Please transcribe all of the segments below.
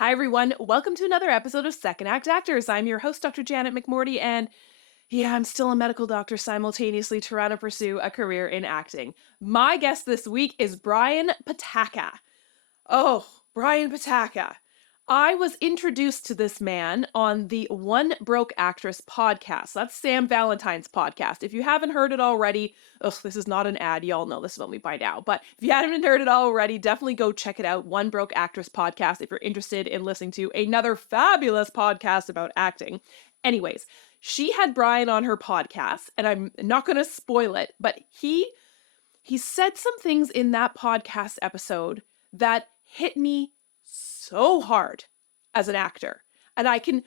Hi, everyone. Welcome to another episode of Second Act Actors. I'm your host, Dr. Janet McMorty, and yeah, I'm still a medical doctor simultaneously trying to pursue a career in acting. My guest this week is Brian Patacca. Oh, Brian Patacca. I was introduced to this man on the One Broke Actress podcast. That's Sam Valentine's podcast. If you haven't heard it already, this is not an ad. Y'all know this about me by now. But if you haven't heard it already, definitely go check it out. One Broke Actress podcast if you're interested in listening to another fabulous podcast about acting. Anyways, she had Brian on her podcast, and I'm not going to spoil it, but he said some things in that podcast episode that hit me so hard as an actor. And I can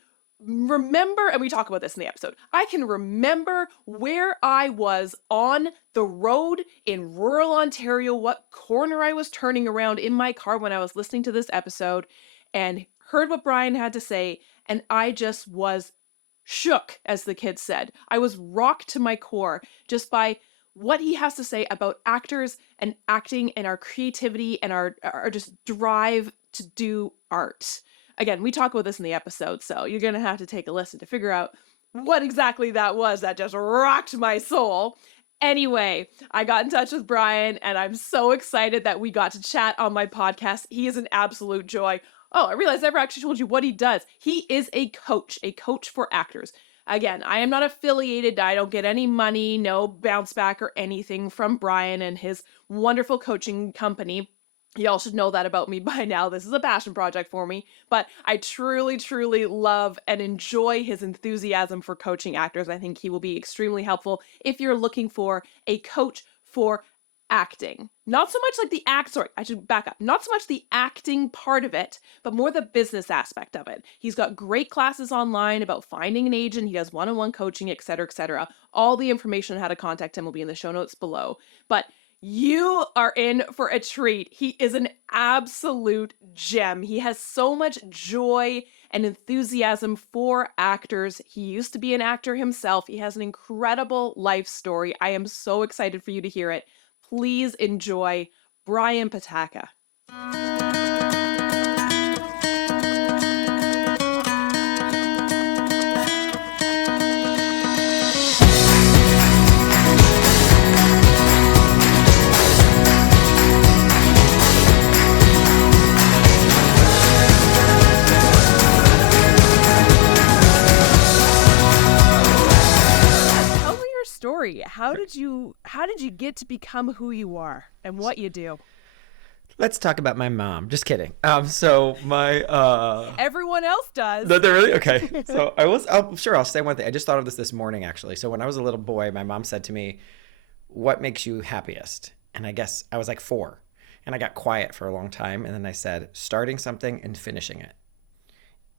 remember, and we talk about this in the episode, I can remember where I was on the road in rural Ontario, what corner I was turning around in my car when I was listening to this episode and heard what Brian had to say. And I just was shook, as the kids said. I was rocked to my core just by what he has to say about actors and acting and our creativity and our just drive to do art. Again, we talk about this in the episode, so you're going to have to take a listen to figure out what exactly that was that just rocked my soul. Anyway, I got in touch with Brian, and I'm so excited that we got to chat on my podcast. He is an absolute joy. Oh, I realized I never actually told you what he does. He is a coach for actors. Again, I am not affiliated. I don't get any money, no bounce back or anything from Brian and his wonderful coaching company. Y'all should know that about me by now. This is a passion project for me, but I truly, truly love and enjoy his enthusiasm for coaching actors. I think he will be extremely helpful if you're looking for a coach for acting. Not so much like the sorry, I should back up. Not so much the acting part of it, but more the business aspect of it. He's got great classes online about finding an agent. He does one-on-one coaching, et cetera, et cetera. All the information on how to contact him will be in the show notes below. But you are in for a treat. He is an absolute gem. He has so much joy and enthusiasm for actors. He used to be an actor himself. He has an incredible life story. I am so excited for you to hear it. Please enjoy Brian Patacca. Story. How did you get to become who you are and what you do? Let's talk about my mom. Just kidding. So my everyone else does. No, they're really okay. So I'll say one thing. I just thought of this morning actually. So when I was a little boy, my mom said to me, "What makes you happiest?" And I guess I was like 4, and I got quiet for a long time, and then I said, "Starting something and finishing it."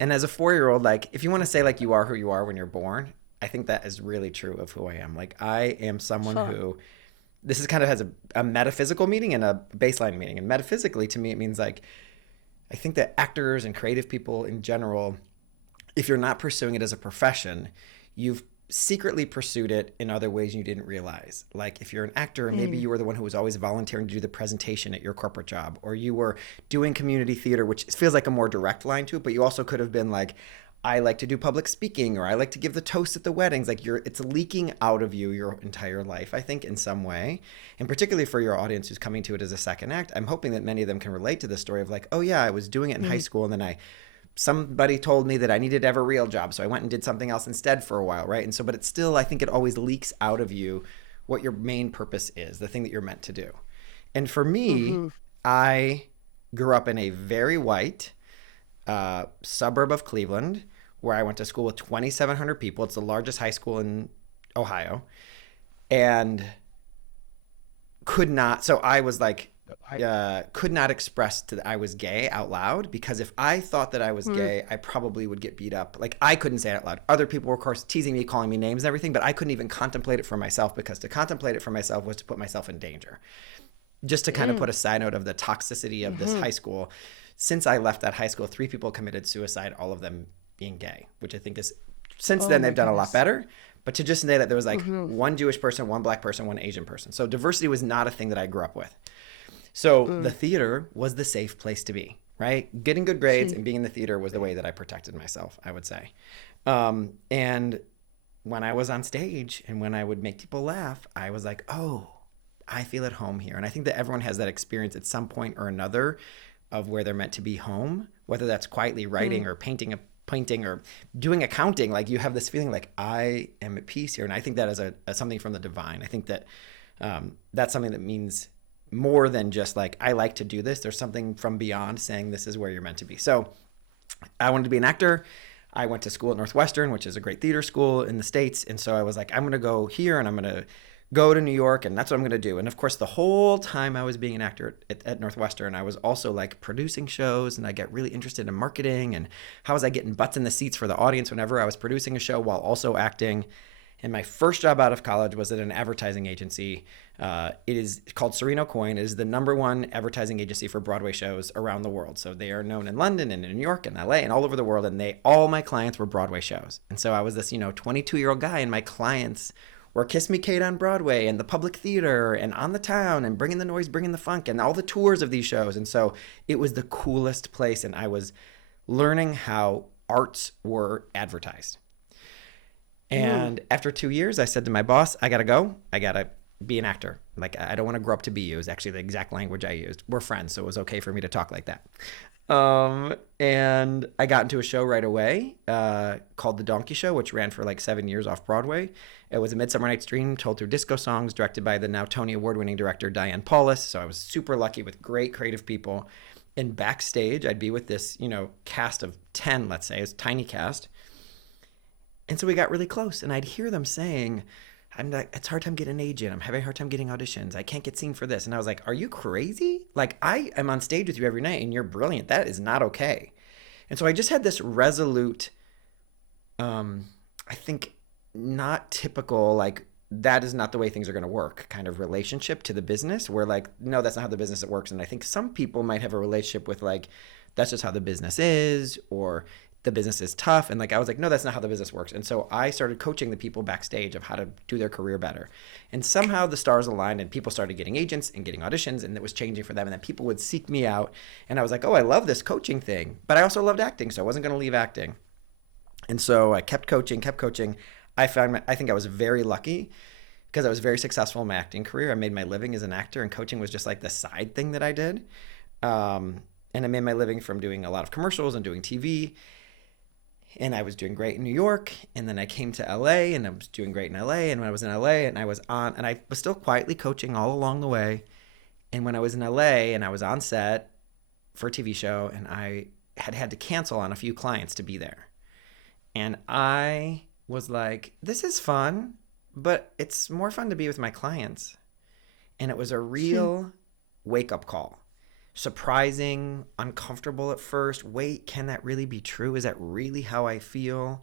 And as a 4-year-old, like if you want to say like you are who you are when you're born, I think that is really true of who I am. Like I am someone who, this is kind of has a metaphysical meaning and a baseline meaning. And metaphysically to me, it means like, I think that actors and creative people in general, if you're not pursuing it as a profession, you've secretly pursued it in other ways you didn't realize. Like if you're an actor, maybe you were the one who was always volunteering to do the presentation at your corporate job, or you were doing community theater, which feels like a more direct line to it, but you also could have been like, I like to do public speaking, or I like to give the toast at the weddings. Like it's leaking out of you your entire life, I think, in some way. And particularly for your audience who's coming to it as a second act, I'm hoping that many of them can relate to the story of like, oh yeah, I was doing it in high school, and then somebody told me that I needed to have a real job, so I went and did something else instead for a while, right? And so, but it's still, I think it always leaks out of you what your main purpose is, the thing that you're meant to do. And for me, I grew up in a very white suburb of Cleveland, where I went to school with 2,700 people. It's the largest high school in Ohio. And could not express that I was gay out loud, because if I thought that I was gay, I probably would get beat up. Like I couldn't say it out loud. Other people were of course teasing me, calling me names and everything, but I couldn't even contemplate it for myself, because to contemplate it for myself was to put myself in danger. Just to kind of put a side note of the toxicity of this high school. Since I left that high school, 3 people committed suicide, all of them being gay, which I think is, since then they've done a lot better. But to just say that there was like one Jewish person, one black person, one Asian person. So diversity was not a thing that I grew up with. So the theater was the safe place to be. right? Getting good grades and being in the theater was the way that I protected myself, I would say. And when I was on stage and when I would make people laugh, I was like, oh, I feel at home here. And I think that everyone has that experience at some point or another of where they're meant to be home, whether that's quietly writing or painting or doing accounting. Like you have this feeling like I am at peace here. And I think that is a something from the divine. I think that that's something that means more than just like, I like to do this. There's something from beyond saying this is where you're meant to be. So I wanted to be an actor. I went to school at Northwestern, which is a great theater school in the States. And so I was like, I'm going to go here and I'm going to go to New York and that's what I'm going to do. And of course, the whole time I was being an actor at Northwestern, I was also like producing shows and I got really interested in marketing and how was I getting butts in the seats for the audience whenever I was producing a show while also acting. And my first job out of college was at an advertising agency. It is called Sereno Coin. It is the #1 advertising agency for Broadway shows around the world. So they are known in London and in New York and LA and all over the world. And all my clients were Broadway shows. And so I was this, 22-year-old guy and my clients were Kiss Me Kate on Broadway and the Public Theater and On the Town and Bringing the Noise, Bringing the Funk and all the tours of these shows. And so it was the coolest place. And I was learning how arts were advertised. And after 2 years, I said to my boss, I got to go. I got to be an actor. Like, I don't want to grow up to be you is actually the exact language I used. We're friends, so it was okay for me to talk like that. And I got into a show right away called The Donkey Show, which ran for like 7 years off Broadway. It was a Midsummer Night's Dream told through disco songs, directed by the now Tony Award-winning director Diane Paulus. So I was super lucky with great creative people. And backstage, I'd be with this, cast of 10, let's say. It's a tiny cast. And so we got really close, and I'd hear them saying, it's a hard time getting an agent. I'm having a hard time getting auditions. I can't get seen for this. And I was like, are you crazy? Like, I am on stage with you every night, and you're brilliant. That is not okay. And so I just had this resolute, I think not typical, like, that is not the way things are going to work kind of relationship to the business where like, no, that's not how the business works. And I think some people might have a relationship with like, that's just how the business is, or the business is tough. And like, I was like, no, that's not how the business works. And so I started coaching the people backstage of how to do their career better. And somehow the stars aligned and people started getting agents and getting auditions and it was changing for them. And then people would seek me out. And I was like, oh, I love this coaching thing, but I also loved acting. So I wasn't going to leave acting. And so I kept coaching. I think I was very lucky because I was very successful in my acting career. I made my living as an actor and coaching was just like the side thing that I did. And I made my living from doing a lot of commercials and doing TV. And I was doing great in New York. And then I came to LA and I was doing great in LA. And when I was in LA and I was still quietly coaching all along the way. And when I was in LA and I was on set for a TV show and I had to cancel on a few clients to be there. And I was like, this is fun, but it's more fun to be with my clients. And it was a real wake-up call. Surprising, uncomfortable at first. Wait, can that really be true? Is that really how I feel?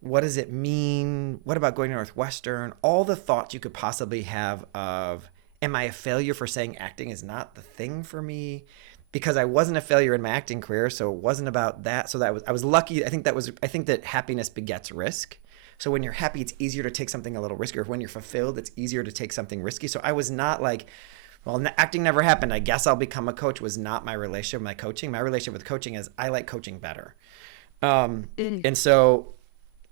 What does it mean? What about going to Northwestern? All the thoughts you could possibly have of, am I a failure for saying acting is not the thing for me? Because I wasn't a failure in my acting career, so it wasn't about that. So I was lucky. I think that happiness begets risk. So when you're happy, it's easier to take something a little riskier. When you're fulfilled, it's easier to take something risky. So I was not like, well, acting never happened. I guess I'll become a coach was not my relationship with my coaching. My relationship with coaching is I like coaching better. And so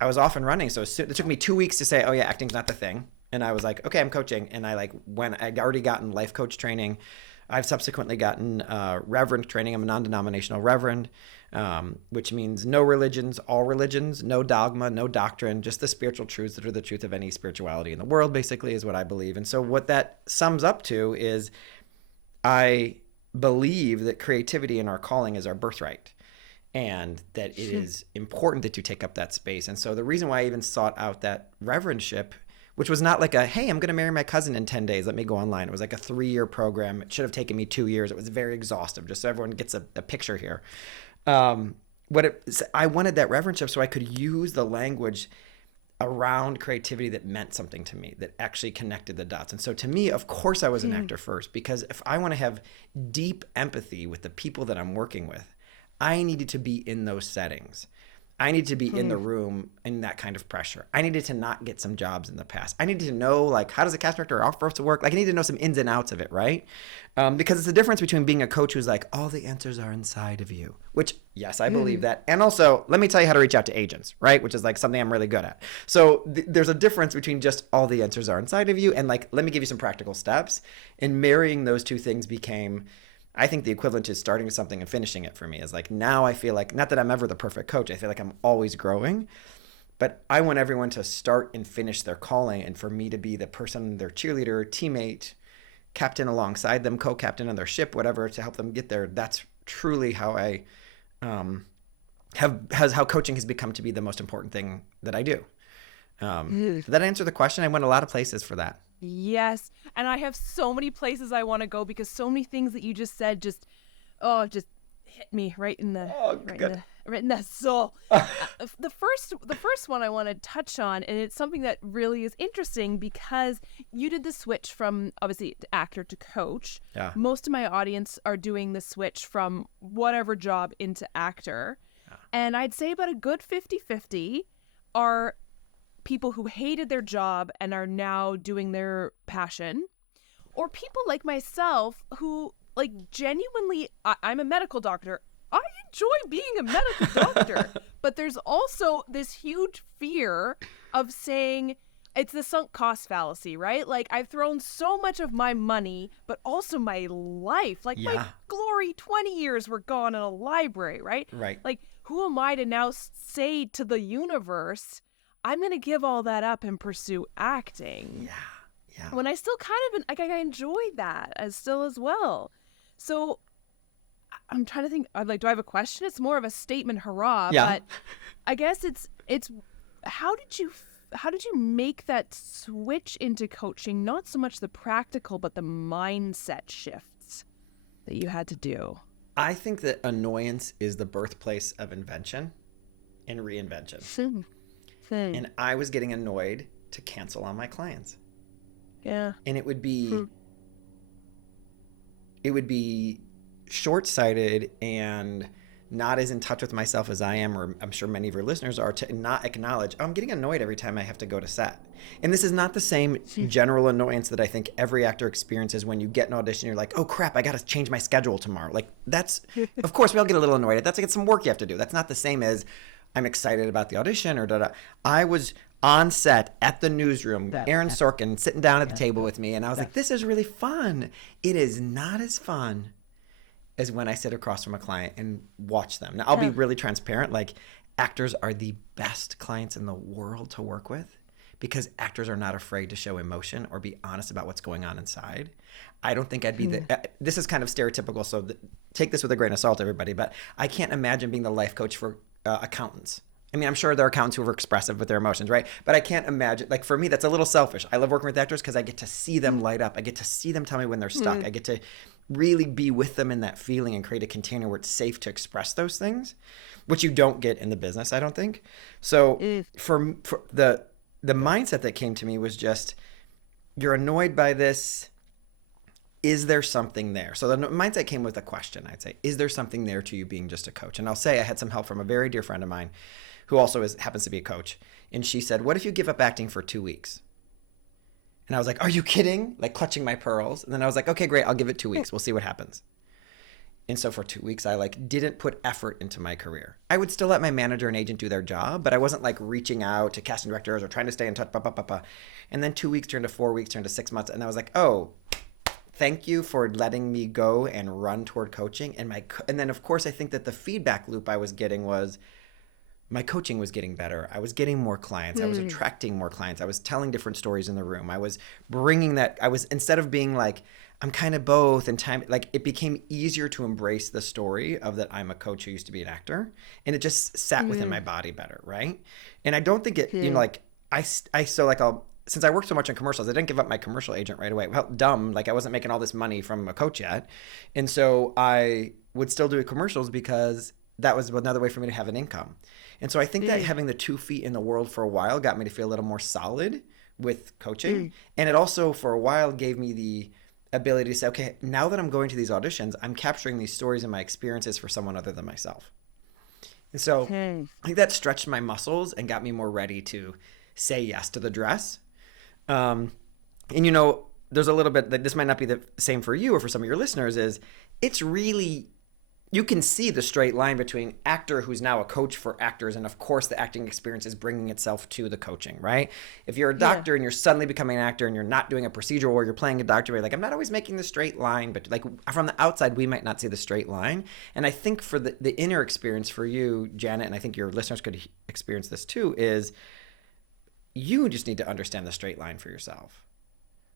I was off and running. So it took me 2 weeks to say, oh yeah, acting's not the thing. And I was like, okay, I'm coaching. And I'd already gotten life coach training. I've subsequently gotten reverend training. I'm a non-denominational reverend, which means no religions, all religions, no dogma, no doctrine, just the spiritual truths that are the truth of any spirituality in the world, basically, is what I believe. And so what that sums up to is I believe that creativity in our calling is our birthright and that it is important that you take up that space. And so the reason why I even sought out that reverendship, which was not like hey, I'm going to marry my cousin in 10 days. Let me go online. It was like a 3-year program. It should have taken me 2 years. It was very exhaustive, just so everyone gets a picture here. I wanted that reverendship so I could use the language around creativity that meant something to me, that actually connected the dots. And so to me, of course, I was an actor first, because if I want to have deep empathy with the people that I'm working with, I needed to be in those settings. I need to be in the room in that kind of pressure. I needed to not get some jobs in the past. I needed to know, like, how does a cast director offer to work? Like, I need to know some ins and outs of it, right? Because it's the difference between being a coach who's like, all the answers are inside of you, which, yes, I believe that. And also, let me tell you how to reach out to agents, right? Which is like something I'm really good at. So there's a difference between just all the answers are inside of you and like, let me give you some practical steps. And marrying those two things became, I think, the equivalent to starting something and finishing it for me. Is like, now I feel like, not that I'm ever the perfect coach, I feel like I'm always growing, but I want everyone to start and finish their calling, and for me to be the person, their cheerleader, teammate, captain alongside them, co-captain on their ship, whatever, to help them get there. That's truly how I how coaching has become to be the most important thing that I do. Did that answer the question? I went a lot of places for that. Yes. And I have so many places I want to go because so many things that you just said just hit me right in the right in the soul. The first one I want to touch on, and it's something that really is interesting because you did the switch from obviously actor to coach. Yeah. Most of my audience are doing the switch from whatever job into actor. Yeah. And I'd say about a good 50-50 are people who hated their job and are now doing their passion, or people like myself who, like, genuinely, I'm a medical doctor. I enjoy being a medical doctor, but there's also this huge fear of saying, it's the sunk cost fallacy, right? Like, I've thrown so much of my money, but also my life. Like, my glory 20 years were gone in a library, right? Right. Like, who am I to now say to the universe, I'm going to give all that up and pursue acting? Yeah. When I still kind of, like, I enjoy that as well. So I'm trying to think, like, do I have a question? It's more of a statement, hurrah. Yeah. But I guess it's how did you make that switch into coaching? Not so much the practical, but the mindset shifts that you had to do. I think that annoyance is the birthplace of invention and reinvention. And I was getting annoyed to cancel on my clients. Yeah. And it would be short-sighted and not as in touch with myself as I am, or I'm sure many of your listeners are, to not acknowledge, I'm getting annoyed every time I have to go to set. And this is not the same general annoyance that I think every actor experiences when you get an audition, you're like, oh crap, I got to change my schedule tomorrow. Like, that's, of course, we all get a little annoyed at that. That's like, it's some work you have to do. That's not the same as I'm excited about the audition or da-da. I was on set at the newsroom, Aaron Sorkin sitting down at the table with me, and I was like, this is really fun. It is not as fun as when I sit across from a client and watch them. Now, I'll be really transparent. Like, actors are the best clients in the world to work with because actors are not afraid to show emotion or be honest about what's going on inside. I don't think I'd be this is kind of stereotypical, so take this with a grain of salt, everybody, but I can't imagine being the life coach for accountants. I mean, I'm sure there are accountants who are expressive with their emotions, right? But I can't imagine, like, for me, that's a little selfish. I love working with actors because I get to see them light up. I get to see them tell me when they're stuck. I get to really be with them in that feeling and create a container where it's safe to express those things, which you don't get in the business, I don't think. So for the mindset that came to me was just, you're annoyed by this. Is there something there? So the mindset came with a question, I'd say. Is there something there to you being just a coach? And I'll say I had some help from a very dear friend of mine who also happens to be a coach. And she said, what if you give up acting for 2 weeks? And I was like, are you kidding? Like, clutching my pearls. And then I was like, okay, great. I'll give it 2 weeks. We'll see what happens. And so for 2 weeks, I didn't put effort into my career. I would still let my manager and agent do their job, but I wasn't reaching out to casting directors or trying to stay in touch. And then 2 weeks turned to 4 weeks, turned to 6 months. And I was like, oh, thank you for letting me go and run toward coaching. And then, of course, I think that the feedback loop I was getting was my coaching was getting better. I was getting more clients. I was attracting more clients. I was telling different stories in the room. I was bringing that. Instead of being like, I'm kind of both, and it became easier to embrace the story of that I'm a coach who used to be an actor. And it just sat within my body better, right? And I don't think it, since I worked so much in commercials, I didn't give up my commercial agent right away. Well, dumb. I wasn't making all this money from a coach yet. And so I would still do commercials because that was another way for me to have an income. And so I think that having the 2 feet in the world for a while got me to feel a little more solid with coaching. And it also, for a while, gave me the ability to say, okay, now that I'm going to these auditions, I'm capturing these stories and my experiences for someone other than myself. And so Hmm. I think that stretched my muscles and got me more ready to say yes to the dress. Um, and there's a little bit that this might not be the same for you or for some of your listeners, is it's really, you can see the straight line between actor who's now a coach for actors, and of course the acting experience is bringing itself to the coaching, right? If you're a Yeah. doctor and you're suddenly becoming an actor and you're not doing a procedure or you're playing a doctor, you're like, I'm not always making the straight line, but like from the outside we might not see the straight line. And I think for the inner experience for you, Janet, and I think your listeners could experience this too, is you just need to understand the straight line for yourself.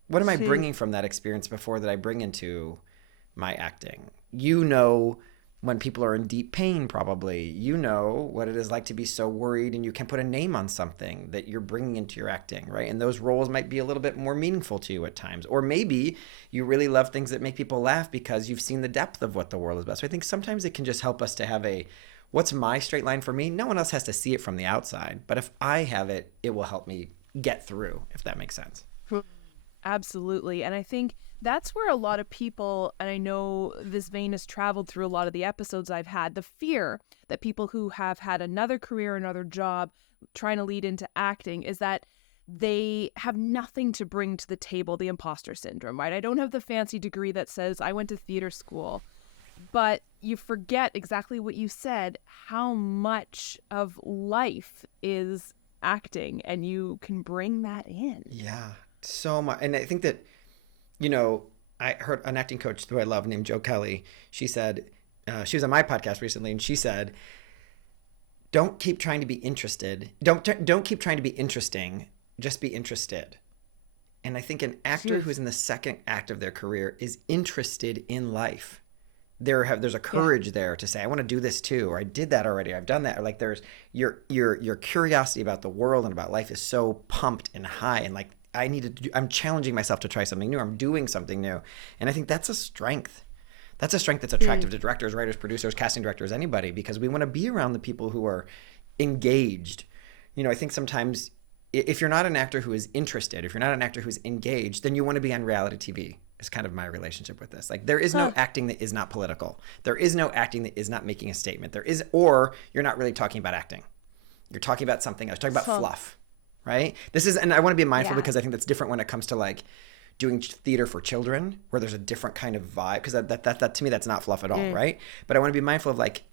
What am I Hmm. bringing from that experience before that I bring into my acting? You know, when people are in deep pain, probably, you know what it is like to be so worried, and you can put a name on something that you're bringing into your acting, right? And those roles might be a little bit more meaningful to you at times. Or maybe you really love things that make people laugh because you've seen the depth of what the world is about. So I think sometimes it can just help us to have what's my straight line for me? No one else has to see it from the outside. But if I have it, it will help me get through, if that makes sense. Absolutely. And I think that's where a lot of people, and I know this vein has traveled through a lot of the episodes I've had, the fear that people who have had another career, another job, trying to lead into acting is that they have nothing to bring to the table, the imposter syndrome, right? I don't have the fancy degree that says I went to theater school, but you forget exactly what you said, how much of life is acting, and you can bring that in. Yeah, so much. And I think that, you know, I heard an acting coach who I love named Joe Kelly. She said, she was on my podcast recently, and she said, "Don't keep trying to be interested. Don't keep trying to be interesting. Just be interested." And I think an actor who's in the second act of their career is interested in life. There's a Yeah. courage there to say, I want to do this too, or I did that already, or I've done that. Or like there's your curiosity about the world and about life is so pumped and high, and like I'm challenging myself to try something new. I'm doing something new, and I think that's a strength. That's a strength that's attractive to directors, writers, producers, casting directors, anybody, because we want to be around the people who are engaged. I think sometimes if you're not an actor who is interested, if you're not an actor who's engaged, then you want to be on reality TV. Is kind of my relationship with this. Like there is no Huh. acting that is not political. There is no acting that is not making a statement. Or you're not really talking about acting. You're talking about something else. You're talking about Huh. fluff, right? And I want to be mindful Yeah. because I think that's different when it comes to like doing theater for children, where there's a different kind of vibe. Because that to me, that's not fluff at all, right? But I want to be mindful of like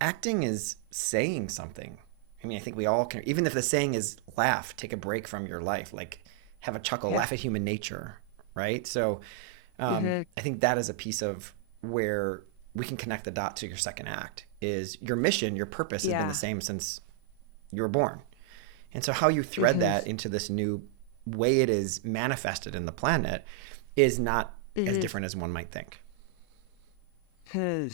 acting is saying something. I mean, I think we all can, even if the saying is laugh, take a break from your life, like have a chuckle, Yeah. laugh at human nature, right? So Hmm. I think that is a piece of where we can connect the dot to your second act. Is your mission, your purpose has been the Yeah. same since you were born. And so how you thread Hmm. that into this new way it is manifested in the planet is not as different as one might think. Hmm.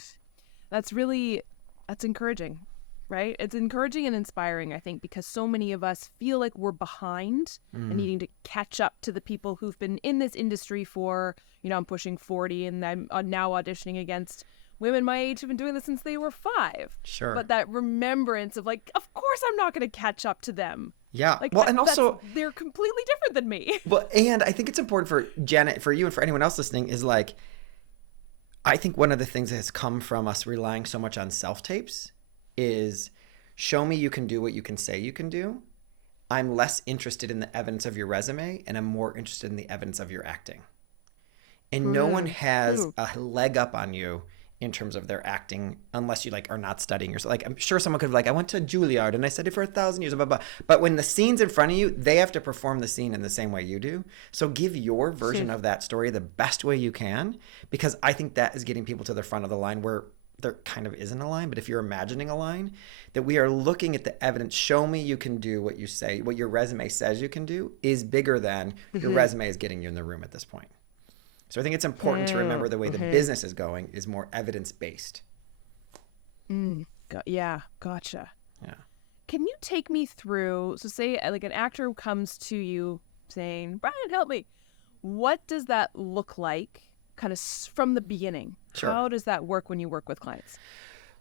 That's really, that's encouraging, right? It's encouraging and inspiring, I think, because so many of us feel like we're behind and needing to catch up to the people who've been in this industry for, I'm pushing 40 and I'm now auditioning against women my age who've been doing this since they were 5. Sure. But that remembrance of like, of course I'm not going to catch up to them. Yeah. Like, Well, and also, they're completely different than me. and I think it's important for Janet, for you, and for anyone else listening, is like, I think one of the things that has come from us relying so much on self tapes is show me you can do what you can say you can do. I'm less interested in the evidence of your resume, and I'm more interested in the evidence of your acting. And no one has Ooh. a leg up on you in terms of their acting unless you like are not studying yourself. Like I'm sure someone could have like, I went to Juilliard and I studied for 1,000 years, blah, blah, blah. But when the scene's in front of you, they have to perform the scene in the same way you do. So give your version of that story the best way you can, because I think that is getting people to the front of the line where there kind of isn't a line, but if you're imagining a line, that we are looking at the evidence, show me you can do what you say, what your resume says you can do is bigger than your resume is getting you in the room at this point. So I think it's important to remember the way the business is going is more evidence-based. Yeah, gotcha. Yeah. Can you take me through, so say like an actor comes to you saying, Brian, help me. What does that look like kind of from the beginning? Sure. How does that work when you work with clients?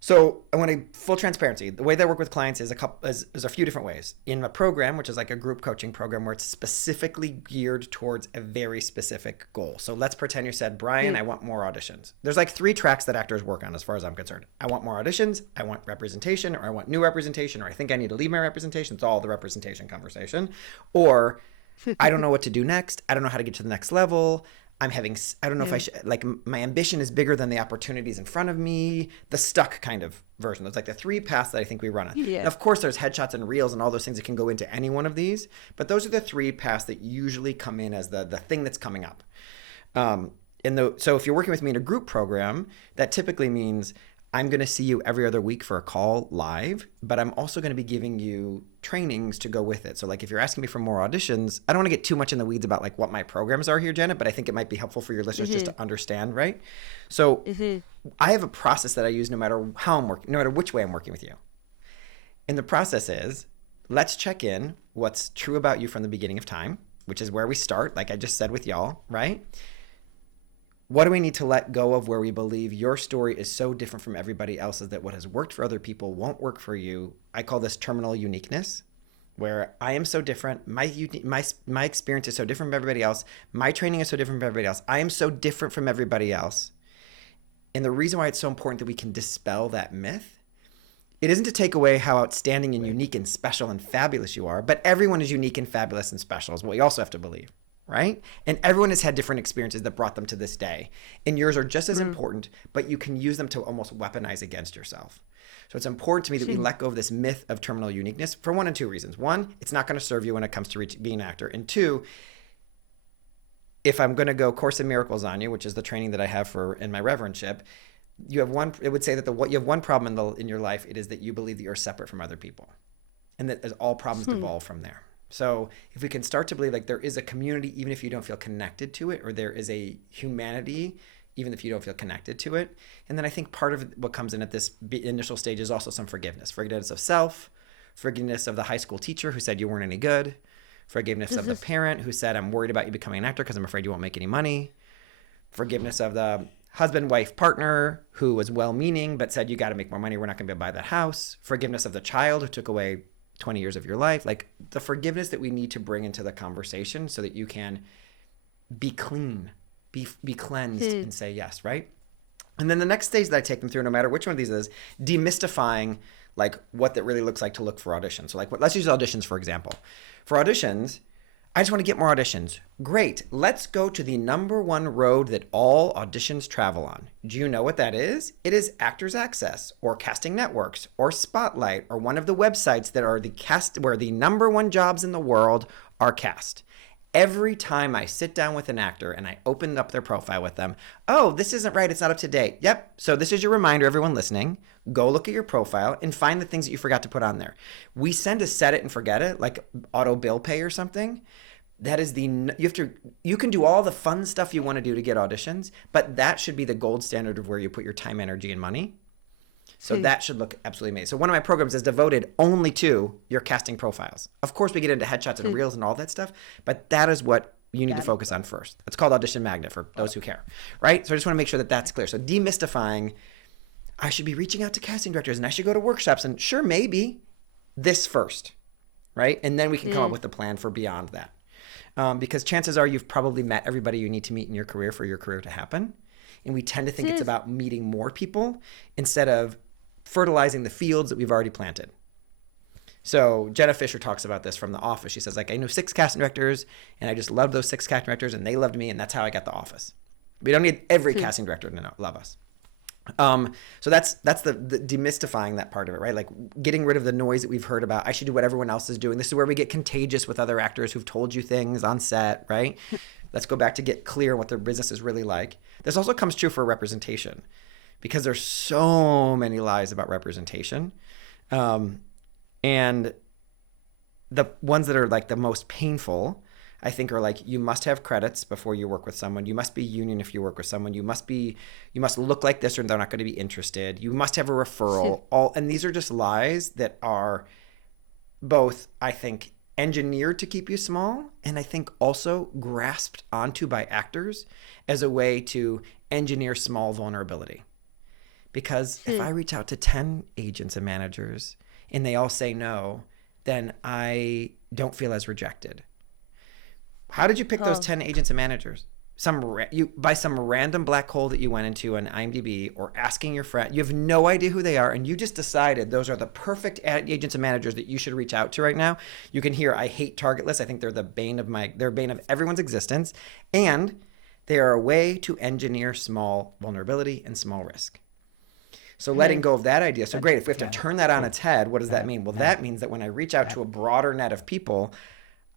So I want to full transparency. The way that I work with clients is a few different ways. In a program, which is like a group coaching program where it's specifically geared towards a very specific goal. So let's pretend you said, Brian, I want more auditions. There's like 3 tracks that actors work on as far as I'm concerned. I want more auditions, I want representation, or I want new representation, or I think I need to leave my representation. It's all the representation conversation. Or I don't know what to do next. I don't know how to get to the next level. I don't know if I should, like, my ambition is bigger than the opportunities in front of me, the stuck kind of version. There's like the 3 paths that I think we run on. Yeah. Now, of course, there's headshots and reels and all those things that can go into any one of these, but those are the 3 paths that usually come in as the thing that's coming up. So if you're working with me in a group program, that typically means I'm going to see you every other week for a call live, but I'm also going to be giving you trainings to go with it. So like if you're asking me for more auditions, I don't want to get too much in the weeds about like what my programs are here, Janet, but I think it might be helpful for your listeners just to understand, right? So I have a process that I use no matter how I'm working, no matter which way I'm working with you. And the process is, let's check in what's true about you from the beginning of time, which is where we start, like I just said with y'all, right? What do we need to let go of where we believe your story is so different from everybody else's that what has worked for other people won't work for you? I call this terminal uniqueness, where I am so different. My experience is so different from everybody else. My training is so different from everybody else. I am so different from everybody else. And the reason why it's so important that we can dispel that myth, it isn't to take away how outstanding and unique and special and fabulous you are, but everyone is unique and fabulous and special is what we also have to believe. Right? And everyone has had different experiences that brought them to this day. And yours are just as important, but you can use them to almost weaponize against yourself. So it's important to me that we let go of this myth of terminal uniqueness for 1 and 2 reasons. 1, it's not going to serve you when it comes to being an actor. And 2, if I'm going to go Course in Miracles on you, which is the training that I have in my reverendship, it would say that you have one problem in your life. It is that you believe that you're separate from other people, and that all problems devolve from there. So if we can start to believe like there is a community, even if you don't feel connected to it, or there is a humanity, even if you don't feel connected to it. And then I think part of what comes in at this initial stage is also some forgiveness of self, forgiveness of the high school teacher who said you weren't any good, forgiveness of the parent who said, I'm worried about you becoming an actor because I'm afraid you won't make any money, forgiveness of the husband, wife, partner who was well-meaning but said, you got to make more money. We're not going to be able to buy that house. Forgiveness of the child who took away 20 years of your life, like the forgiveness that we need to bring into the conversation so that you can be clean, be cleansed and say yes, right? And then the next stage that I take them through, no matter which one of these is, demystifying like what that really looks like to look for auditions. So like let's use auditions, for example. For auditions, I just want to get more auditions. Great. Let's go to the number 1 road that all auditions travel on. Do you know what that is? It is Actors Access or Casting Networks or Spotlight or one of the websites that are where the number 1 jobs in the world are cast. Every time I sit down with an actor and I open up their profile with them, oh, this isn't right. It's not up to date. Yep. So this is your reminder, everyone listening. Go look at your profile and find the things that you forgot to put on there. We send to set it and forget it, like auto bill pay or something. That is you can do all the fun stuff you want to do to get auditions, but that should be the gold standard of where you put your time, energy, and money. So that should look absolutely amazing. So one of my programs is devoted only to your casting profiles. Of course, we get into headshots and reels and all that stuff, but that is what you need to focus on first. It's called Audition Magnet for those who care, right? So I just want to make sure that that's clear. So demystifying, I should be reaching out to casting directors and I should go to workshops and sure, maybe this first, right? And then we can come up with a plan for beyond that. Because chances are you've probably met everybody you need to meet in your career for your career to happen. And we tend to think it's about meeting more people instead of fertilizing the fields that we've already planted. So Jenna Fisher talks about this from The Office. She says, like, I know 6 casting directors and I just loved those 6 casting directors and they loved me and that's how I got The Office. We don't need every casting director to love us. So that's the demystifying that part of it, right? Like getting rid of the noise that we've heard about. I should do what everyone else is doing. This is where we get contagious with other actors who've told you things on set, right? Let's go back to get clear on what their business is really like. This also comes true for representation because there's so many lies about representation. And the ones that are like the most painful, I think, are like, you must have credits before you work with someone. You must be union if you work with someone. You must look like this or they're not going to be interested. You must have a referral. And these are just lies that are both, I think, engineered to keep you small and I think also grasped onto by actors as a way to engineer small vulnerability. Because if I reach out to 10 agents and managers and they all say no, then I don't feel as rejected. How did you pick those 10 agents and managers? By some random black hole that you went into on IMDb or asking your friend. You have no idea who they are, and you just decided those are the perfect agents and managers that you should reach out to right now. You can hear I hate target lists. I think they're bane of everyone's existence, and they are a way to engineer small vulnerability and small risk. So letting go of that idea. So great, if we have to turn that on its head, what does that mean? Well, that means that when I reach out to a broader net of people,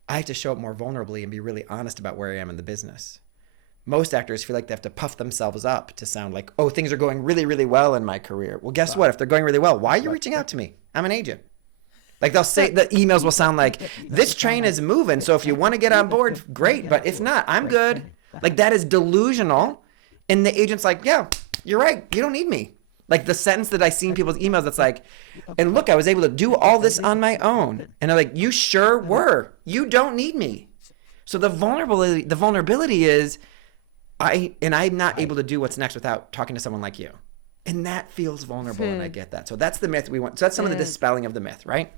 I have to show up more vulnerably and be really honest about where I am in the business. Most actors feel like they have to puff themselves up to sound like, oh, things are going really, really well in my career. Well, guess what? If they're going really well, why are you reaching out to me? I'm an agent. Like they'll say, the emails will sound like, this train is moving, so if you want to get on board, great. But if not, I'm good. Like that is delusional. And the agent's like, yeah, you're right. You don't need me. Like the sentence that I see in people's emails that's like, and look, I was able to do all this on my own. And they're like, you sure were. You don't need me. So the vulnerability is, I'm not able to do what's next without talking to someone like you. And that feels vulnerable, and I get that. So that's the myth we want. So that's some of the dispelling of the myth, right?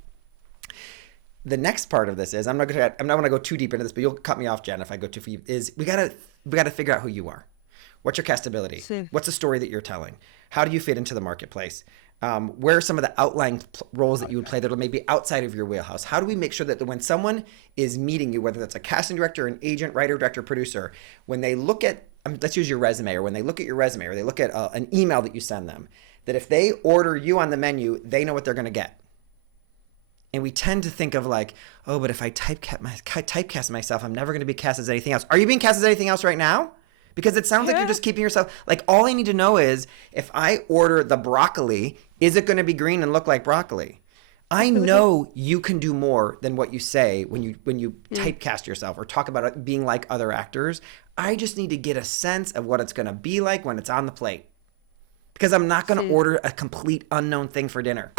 The next part of this is, I'm not going to go too deep into this, but you'll cut me off, Jen, if I go too far. Is we gotta figure out who you are. What's your castability? What's the story that you're telling? How do you fit into the marketplace? Where are some of the outlying roles that you would play that are maybe outside of your wheelhouse? How do we make sure that when someone is meeting you, whether that's a casting director, an agent, writer, director, producer, when they look at, let's use your resume, or when they look at your resume, or they look at an email that you send them, that if they order you on the menu, they know what they're going to get. And we tend to think of like, oh, but if I typecast myself, I'm never going to be cast as anything else. Are you being cast as anything else right now? Because it sounds like you're just keeping yourself, like all I need to know is if I order the broccoli, is it going to be green and look like broccoli? I know you can do more than what you say when you typecast yourself or talk about it being like other actors. I just need to get a sense of what it's going to be like when it's on the plate. Because I'm not going to order a complete unknown thing for dinner.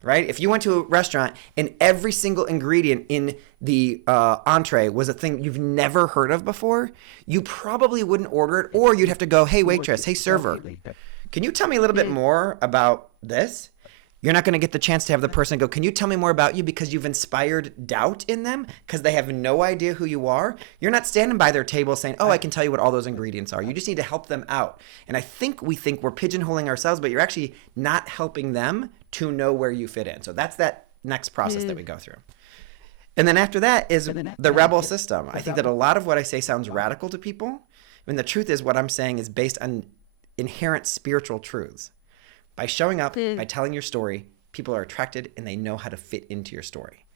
Right? If you went to a restaurant and every single ingredient in the entree was a thing you've never heard of before, you probably wouldn't order it, or you'd have to go, hey, waitress, hey, server, can you tell me a little bit more about this? You're not going to get the chance to have the person go, can you tell me more about you, because you've inspired doubt in them because they have no idea who you are. You're not standing by their table saying, oh, I can tell you what all those ingredients are. You just need to help them out. And I think we think we're pigeonholing ourselves, but you're actually not helping them to know where you fit in. So that's that next process that we go through. And then after that is the rebel system. I think that a lot of what I say sounds radical to people. I mean, the truth is what I'm saying is based on inherent spiritual truths. By showing up, by telling your story, people are attracted and they know how to fit into your story.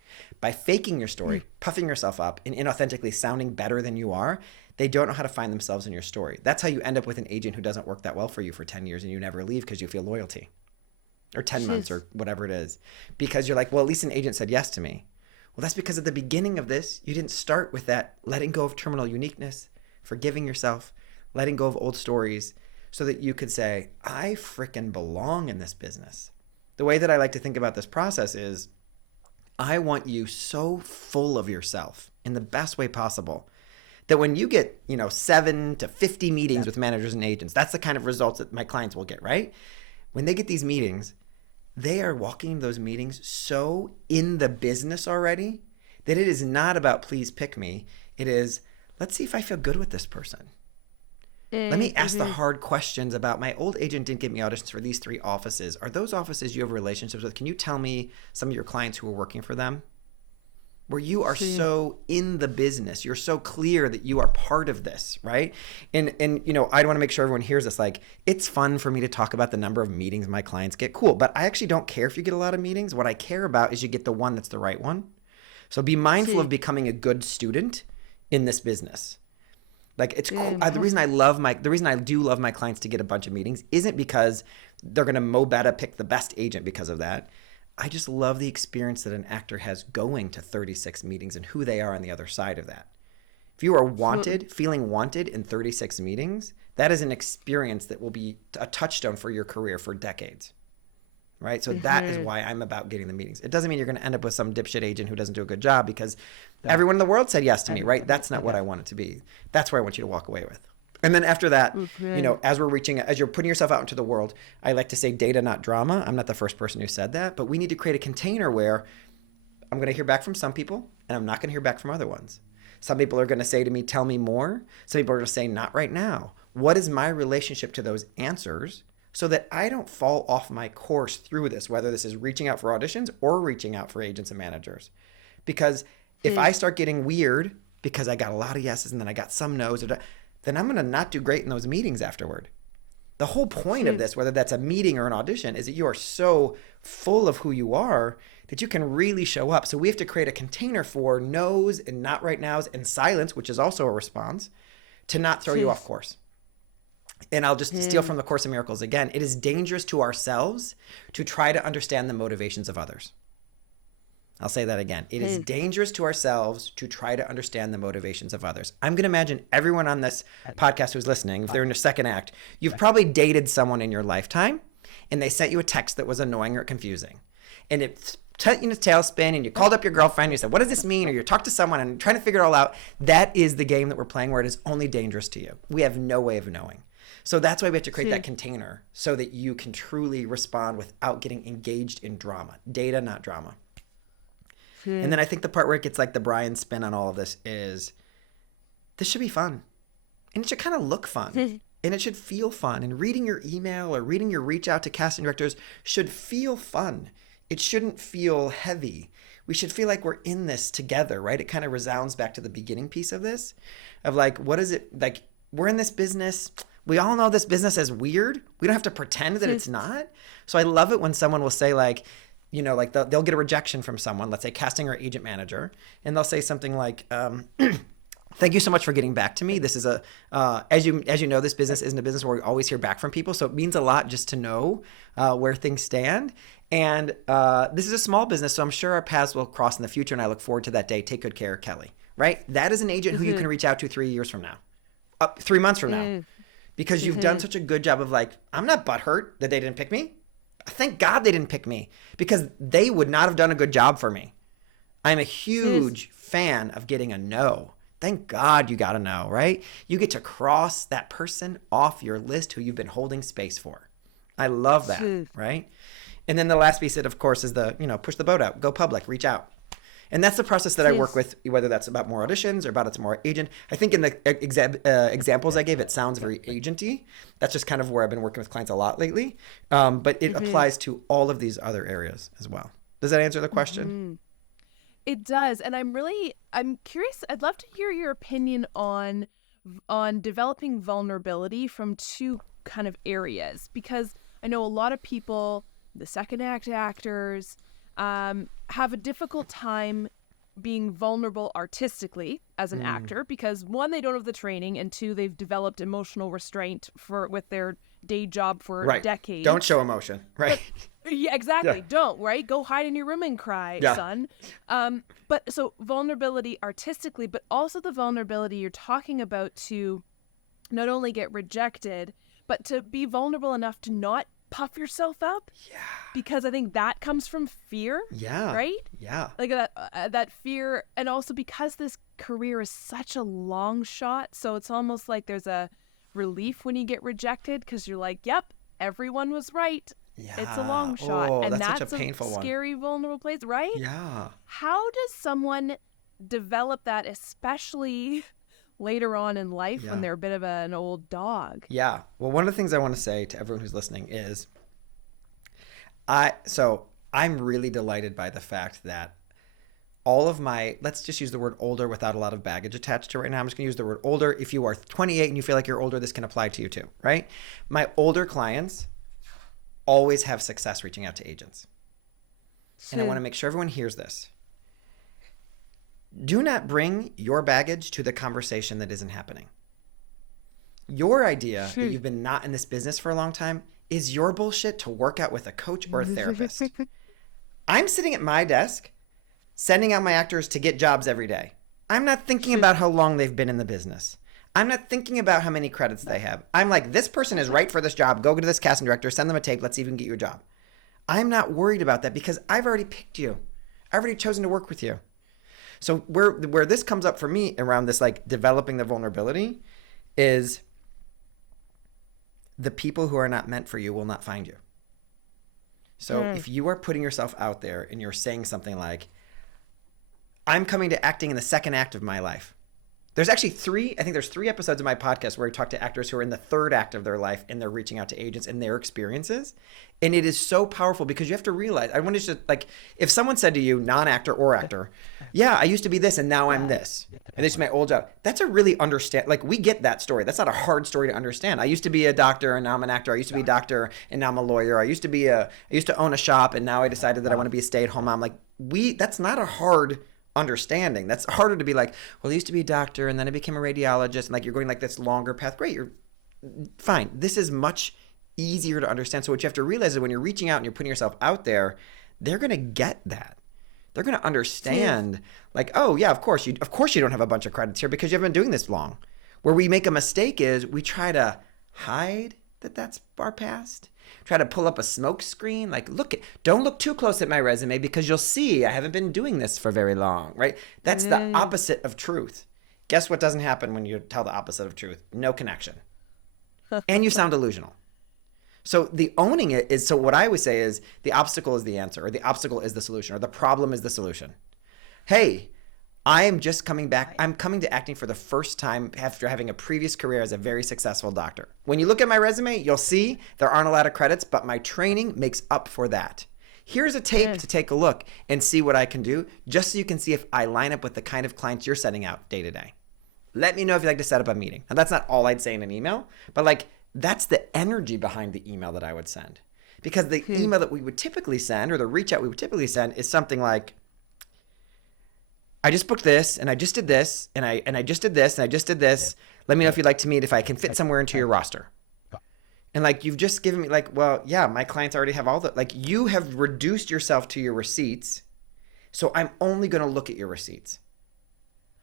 By faking your story, puffing yourself up, and inauthentically sounding better than you are, they don't know how to find themselves in your story. That's how you end up with an agent who doesn't work that well for you for 10 years and you never leave because you feel loyalty. Or 10 months or whatever it is. Because you're like, well, at least an agent said yes to me. Well, that's because at the beginning of this, you didn't start with that letting go of terminal uniqueness, forgiving yourself, letting go of old stories, so that you could say, I frickin' belong in this business. The way that I like to think about this process is, I want you so full of yourself in the best way possible that when you get, 7 to 50 meetings with managers and agents, that's the kind of results that my clients will get, right? When they get these meetings, they are walking those meetings so in the business already that it is not about please pick me. It is, let's see if I feel good with this person. Let me ask the hard questions about my old agent didn't give me auditions for these 3 offices. Are those offices you have relationships with? Can you tell me some of your clients who are working for them? Where you are so in the business, you're so clear that you are part of this, right? And I want to make sure everyone hears this. Like, it's fun for me to talk about the number of meetings my clients get. Cool, but I actually don't care if you get a lot of meetings. What I care about is you get the one that's the right one. So be mindful of becoming a good student in this business. Like, it's cool. The reason I do love my clients to get a bunch of meetings isn't because they're going to mo better pick the best agent because of that. I just love the experience that an actor has going to 36 meetings and who they are on the other side of that. If you are feeling wanted in 36 meetings, that is an experience that will be a touchstone for your career for decades. Right? So that is why I'm about getting the meetings. It doesn't mean you're going to end up with some dipshit agent who doesn't do a good job because everyone in the world said yes to me, right? That's not what I want it to be. That's where I want you to walk away with. And then after that, Okay. as you're putting yourself out into the world, I like to say data, not drama. I'm not the first person who said that, but we need to create a container where I'm going to hear back from some people and I'm not going to hear back from other ones. Some people are going to say to me, tell me more. Some people are going to say, not right now. What is my relationship to those answers so that I don't fall off my course through this, whether this is reaching out for auditions or reaching out for agents and managers? Because if I start getting weird because I got a lot of yeses and then I got some no's, then I'm going to not do great in those meetings afterward. The whole point of this, whether that's a meeting or an audition, is that you are so full of who you are that you can really show up. So we have to create a container for no's and not right now's and silence, which is also a response, to not throw you off course. And I'll just steal from the Course in Miracles again. It is dangerous to ourselves to try to understand the motivations of others. I'll say that again. It is dangerous to ourselves to try to understand the motivations of others. I'm going to imagine everyone on this podcast who's listening, if they're in a second act, you've probably dated someone in your lifetime and they sent you a text that was annoying or confusing. And it sent you in a tailspin and you called up your girlfriend and you said, what does this mean? Or you talked to someone and trying to figure it all out. That is the game that we're playing where it is only dangerous to you. We have no way of knowing. So that's why we have to create that container so that you can truly respond without getting engaged in drama. Data, not drama. And then I think the part where it gets like the Brian spin on all of this is this should be fun. And it should kind of look fun. And it should feel fun. And reading your email or reading your reach out to casting directors should feel fun. It shouldn't feel heavy. We should feel like we're in this together, right? It kind of resounds back to the beginning piece of this, of like, what is it? Like, we're in this business. We all know this business is weird. We don't have to pretend that it's not. So I love it when someone will say like, like they'll get a rejection from someone, let's say casting or agent manager, and they'll say something like, thank you so much for getting back to me. This is as you know, this business isn't a business where we always hear back from people. So it means a lot just to know where things stand. And this is a small business, so I'm sure our paths will cross in the future, and I look forward to that day. Take good care, Kelly. Right? That is an agent who you can reach out to 3 years from now, 3 months from now, because you've done such a good job of like, I'm not butthurt that they didn't pick me. Thank God they didn't pick me because they would not have done a good job for me. I'm a huge fan of getting a no. Thank God you got a no, right? You get to cross that person off your list who you've been holding space for. I love that, right? And then the last piece, of course, is the, push the boat out, go public, reach out. And that's the process that I work with, whether that's about more auditions or about it's more agent. I think in the examples I gave, it sounds very agenty. That's just kind of where I've been working with clients a lot lately. But it applies to all of these other areas as well. Does that answer the question? It does. And I'm curious. I'd love to hear your opinion on developing vulnerability from two kind of areas, because I know a lot of people, the second act actors, have a difficult time being vulnerable artistically as an actor because one, they don't have the training, and two, they've developed emotional restraint with their day job for decades. Don't show emotion, right? But, yeah, exactly. Yeah. Don't, right? Go hide in your room and cry, son. But so vulnerability artistically, but also the vulnerability you're talking about to not only get rejected, but to be vulnerable enough to not puff yourself up. Yeah. Because I think that comes from fear. Yeah. Right? Yeah. Like that fear, and also because this career is such a long shot, so it's almost like there's a relief when you get rejected because you're like, yep, everyone was right. Yeah. It's a long shot. And that's such a painful one. Scary, vulnerable place, right? Yeah. How does someone develop that, especially later on in life when they're a bit of an old dog? Yeah. Well, one of the things I want to say to everyone who's listening is I'm really delighted by the fact that all of my, let's just use the word older without a lot of baggage attached to it right now. I'm just going to use the word older. If you are 28 and you feel like you're older, this can apply to you too, right? My older clients always have success reaching out to agents. And I want to make sure everyone hears this. Do not bring your baggage to the conversation that isn't happening. Your idea that you've been not in this business for a long time is your bullshit to work out with a coach or a therapist. I'm sitting at my desk sending out my actors to get jobs every day. I'm not thinking about how long they've been in the business. I'm not thinking about how many credits they have. I'm like, this person is right for this job. Go to this casting director, send them a tape. Let's see if we can get you a job. I'm not worried about that because I've already picked you. I've already chosen to work with you. So where this comes up for me around this, like developing the vulnerability, is the people who are not meant for you will not find you. So if you are putting yourself out there and you're saying something like, I'm coming to acting in the second act of my life. There's actually three episodes of my podcast where I talk to actors who are in the third act of their life and they're reaching out to agents and their experiences. And it is so powerful because you have to realize, I want to just like, if someone said to you, non-actor or actor, yeah, I used to be this and now I'm this. And this is my old job. That's a really like we get that story. That's not a hard story to understand. I used to be a doctor and now I'm an actor. I used to be a doctor and now I'm a lawyer. I used to own a shop and now I decided that I want to be a stay-at-home mom. Like that's not a hard understanding. That's harder to be like, well, I used to be a doctor and then I became a radiologist, and like you're going like this longer path. Great, you're fine. This is much easier to understand. So what you have to realize is when you're reaching out and you're putting yourself out there, they're going to get that. They're going to understand like, oh yeah, of course you don't have a bunch of credits here because you haven't been doing this long. Where we make a mistake is we try to hide that that's our past. Try to pull up a smoke screen. Like, don't look too close at my resume because you'll see I haven't been doing this for very long, right? That's the opposite of truth. Guess what doesn't happen when you tell the opposite of truth? No connection. And you sound delusional. So the owning it is, so what I always say is the obstacle is the answer, or the obstacle is the solution, or the problem is the solution. Hey, I am just coming back. I'm coming to acting for the first time after having a previous career as a very successful doctor. When you look at my resume, you'll see there aren't a lot of credits, but my training makes up for that. Here's a tape to take a look and see what I can do, just so you can see if I line up with the kind of clients you're setting out day to day. Let me know if you'd like to set up a meeting. Now, that's not all I'd say in an email, but like that's the energy behind the email that I would send. Because the email that we would typically send, or the reach out we would typically send, is something like, I just booked this, and I just did this, and I just did this, and I just did this. Let me know if you'd like to meet, if I can fit somewhere into your roster. And like, you've just given me like, well, yeah, my clients already have all the, like you have reduced yourself to your receipts. So I'm only going to look at your receipts.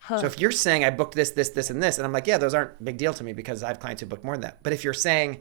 So if you're saying I booked this, this, this, and this, and I'm like, yeah, those aren't a big deal to me because I have clients who book more than that. But if you're saying,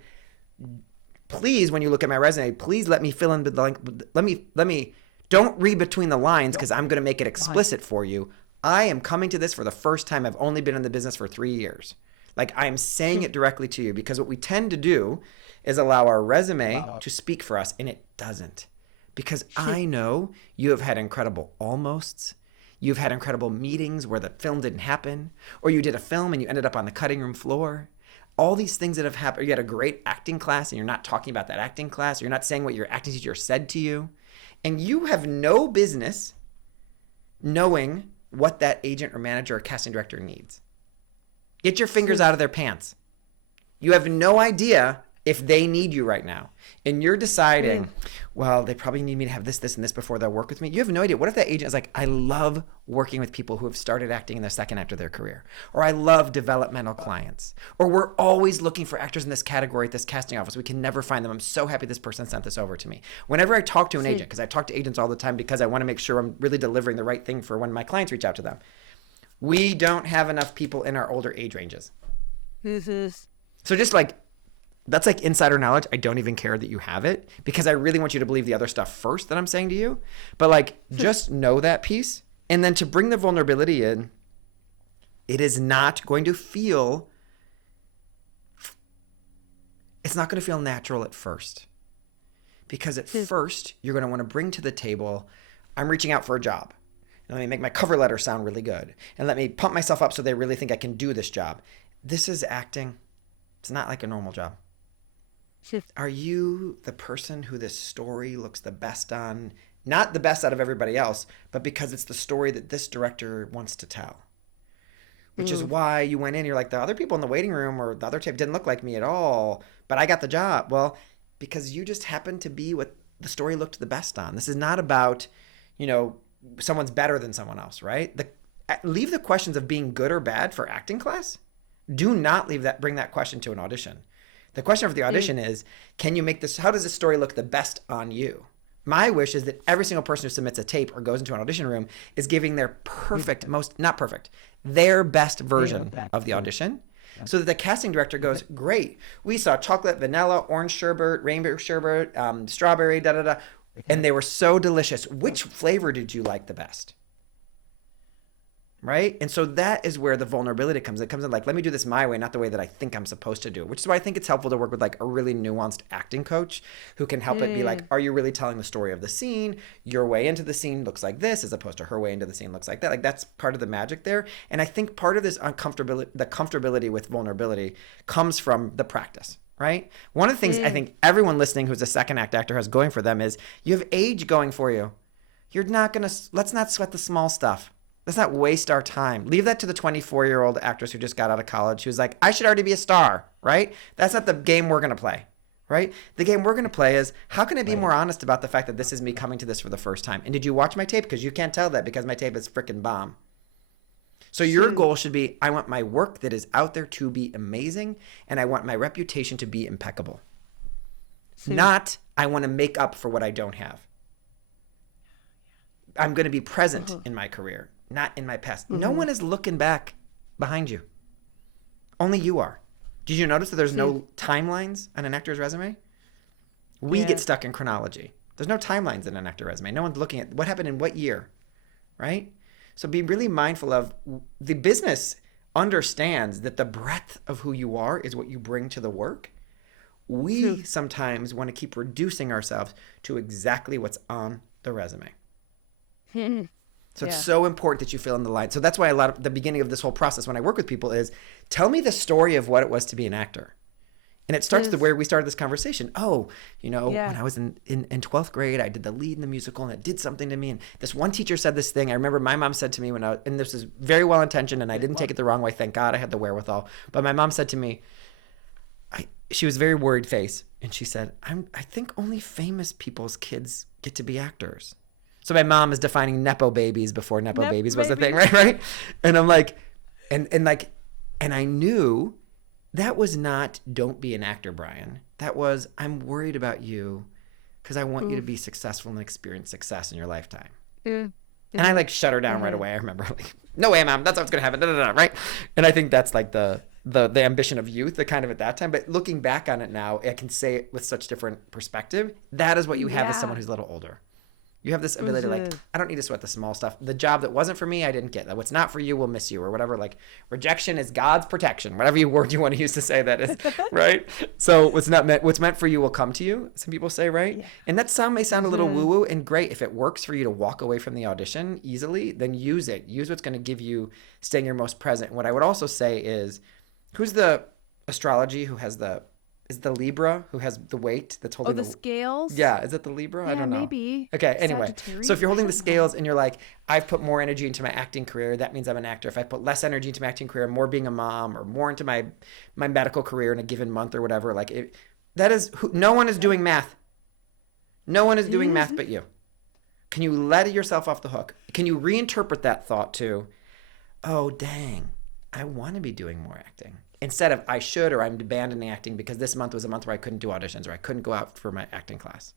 please, when you look at my resume, please let me fill in the link. Let me, don't read between the lines because I'm going to make it explicit for you. I am coming to this for the first time. I've only been in the business for 3 years. Like I'm saying it directly to you because what we tend to do is allow our resume to speak for us, and it doesn't. Because I know you have had incredible almosts. You've had incredible meetings where the film didn't happen, or you did a film and you ended up on the cutting room floor. All these things that have happened. You had a great acting class and you're not talking about that acting class. You're not saying what your acting teacher said to you. And you have no business knowing what that agent or manager or casting director needs. Get your fingers out of their pants. You have no idea if they need you right now. And you're deciding, well, they probably need me to have this, this, and this before they'll work with me. You have no idea. What if that agent is like, I love working with people who have started acting in their second act of their career. Or I love developmental clients. Or we're always looking for actors in this category at this casting office. We can never find them. I'm so happy this person sent this over to me. Whenever I talk to an agent, because I talk to agents all the time because I want to make sure I'm really delivering the right thing for when my clients reach out to them. We don't have enough people in our older age ranges. So just like, that's like insider knowledge. I don't even care that you have it because I really want you to believe the other stuff first that I'm saying to you. But like, just know that piece. And then to bring the vulnerability in, it is not going to feel, it's not going to feel natural at first. Because at first, you're going to want to bring to the table, I'm reaching out for a job. And let me make my cover letter sound really good. And let me pump myself up so they really think I can do this job. This is acting. It's not like a normal job. Are you the person who this story looks the best on? Not the best out of everybody else, but because it's the story that this director wants to tell. Which is why you went in, you're like, the other people in the waiting room or the other tape didn't look like me at all, but I got the job. Well, because you just happened to be what the story looked the best on. This is not about, someone's better than someone else, right? Leave the questions of being good or bad for acting class. Do not bring that question to an audition. The question for the audition is, can you make this, how does this story look the best on you? My wish is that every single person who submits a tape or goes into an audition room is giving their their best version of the audition. So that the casting director goes, great, we saw chocolate, vanilla, orange sherbet, rainbow sherbet, strawberry, and they were so delicious. Which flavor did you like the best? right? And so that is where the vulnerability comes. It comes in like, let me do this my way, not the way that I think I'm supposed to do it, which is why I think it's helpful to work with like a really nuanced acting coach who can help it be like, Mm, are you really telling the story of the scene? Your way into the scene looks like this as opposed to her way into the scene looks like that. Like that's part of the magic there. And I think part of this uncomfortability, the comfortability with vulnerability comes from the practice. Right? One of the things I mm, think everyone listening who's a second act actor has going for them is you have age going for you. You're not going to, let's not sweat the small stuff. Let's not waste our time. Leave that to the 24-year-old actress who just got out of college who's like, I should already be a star, right? That's not the game we're going to play, right? The game we're going to play is how can I be right. more honest about the fact that this is me coming to this for the first time? And did you watch my tape? Because you can't tell that because my tape is freaking bomb. So your Shoot. goal should be I want my work that is out there to be amazing and I want my reputation to be impeccable. Shoot. Not I want to make up for what I don't have. I'm going to be present Uh-huh. in my career, not in my past. No Mm-hmm. one is looking back behind you. Only you are. Did you notice that there's Shoot. no timelines on an actor's resume? We get Yeah. stuck in chronology. There's no timelines in an actor resume. No one's looking at what happened in what year, right? So be really mindful of the business understands that the breadth of who you are is what you bring to the work. We Shoot. sometimes want to keep reducing ourselves to exactly what's on the resume. So it's Yeah. so important that you fill in the line. So that's why a lot of the beginning of this whole process when I work with people is tell me the story of what it was to be an actor. And it starts to Is where we started this conversation. Oh, when yeah. I was in 12th grade, I did the lead in the musical and it did something to me. And this one teacher said this thing. I remember my mom said to me and this is very well intentioned and I didn't take it the wrong way. Thank God I had the wherewithal. But my mom said to me, she was very worried face. And she said, I think only famous people's kids get to be actors. So my mom is defining Nepo babies before Nepo Nep babies was a thing, babies. right? Right. And I'm like, and I knew that was not don't be an actor, Brian. That was I'm worried about you because I want you to Oof. be successful and experience success in your lifetime. Mm, And I mhm, like shut her down right mhm. away. I remember like, no way, mom, that's what's gonna happen. Da, da, da, right? And I think that's like the ambition of youth, the kind of at that time. But looking back on it now, I can say it with such different perspective. That is what you have as someone Yeah. who's a little older. You have this ability to like, Mhm. I don't need to sweat the small stuff. The job that wasn't for me, I didn't get. That what's not for you will miss you or whatever. Like rejection is God's protection. Whatever word you want to use to say that is, right? So what's meant for you will come to you. Some people say, right? Yeah. And that may sound a little Mhm. woo woo and great. If it works for you to walk away from the audition easily, then use it. Use what's going to give you staying your most present. What I would also say is, who's the astrology who has is the Libra who has the weight that's Oh, holding the the scales? yeah, is it the Libra? I Yeah, don't know. maybe. Okay, anyway. So if Sagittarius? you're I holding the don't know. scales and you're like, I've put more energy into my acting career, that means I'm an actor. If I put less energy into my acting career, more being a mom or more into my medical career in a given month or whatever, like that is no one is doing math. No one is doing math Mhm. but you. Can you let yourself off the hook? Can you reinterpret that thought to, oh dang, I want to be doing more acting? Instead of I should or I'm abandoning acting because this month was a month where I couldn't do auditions or I couldn't go out for my acting class.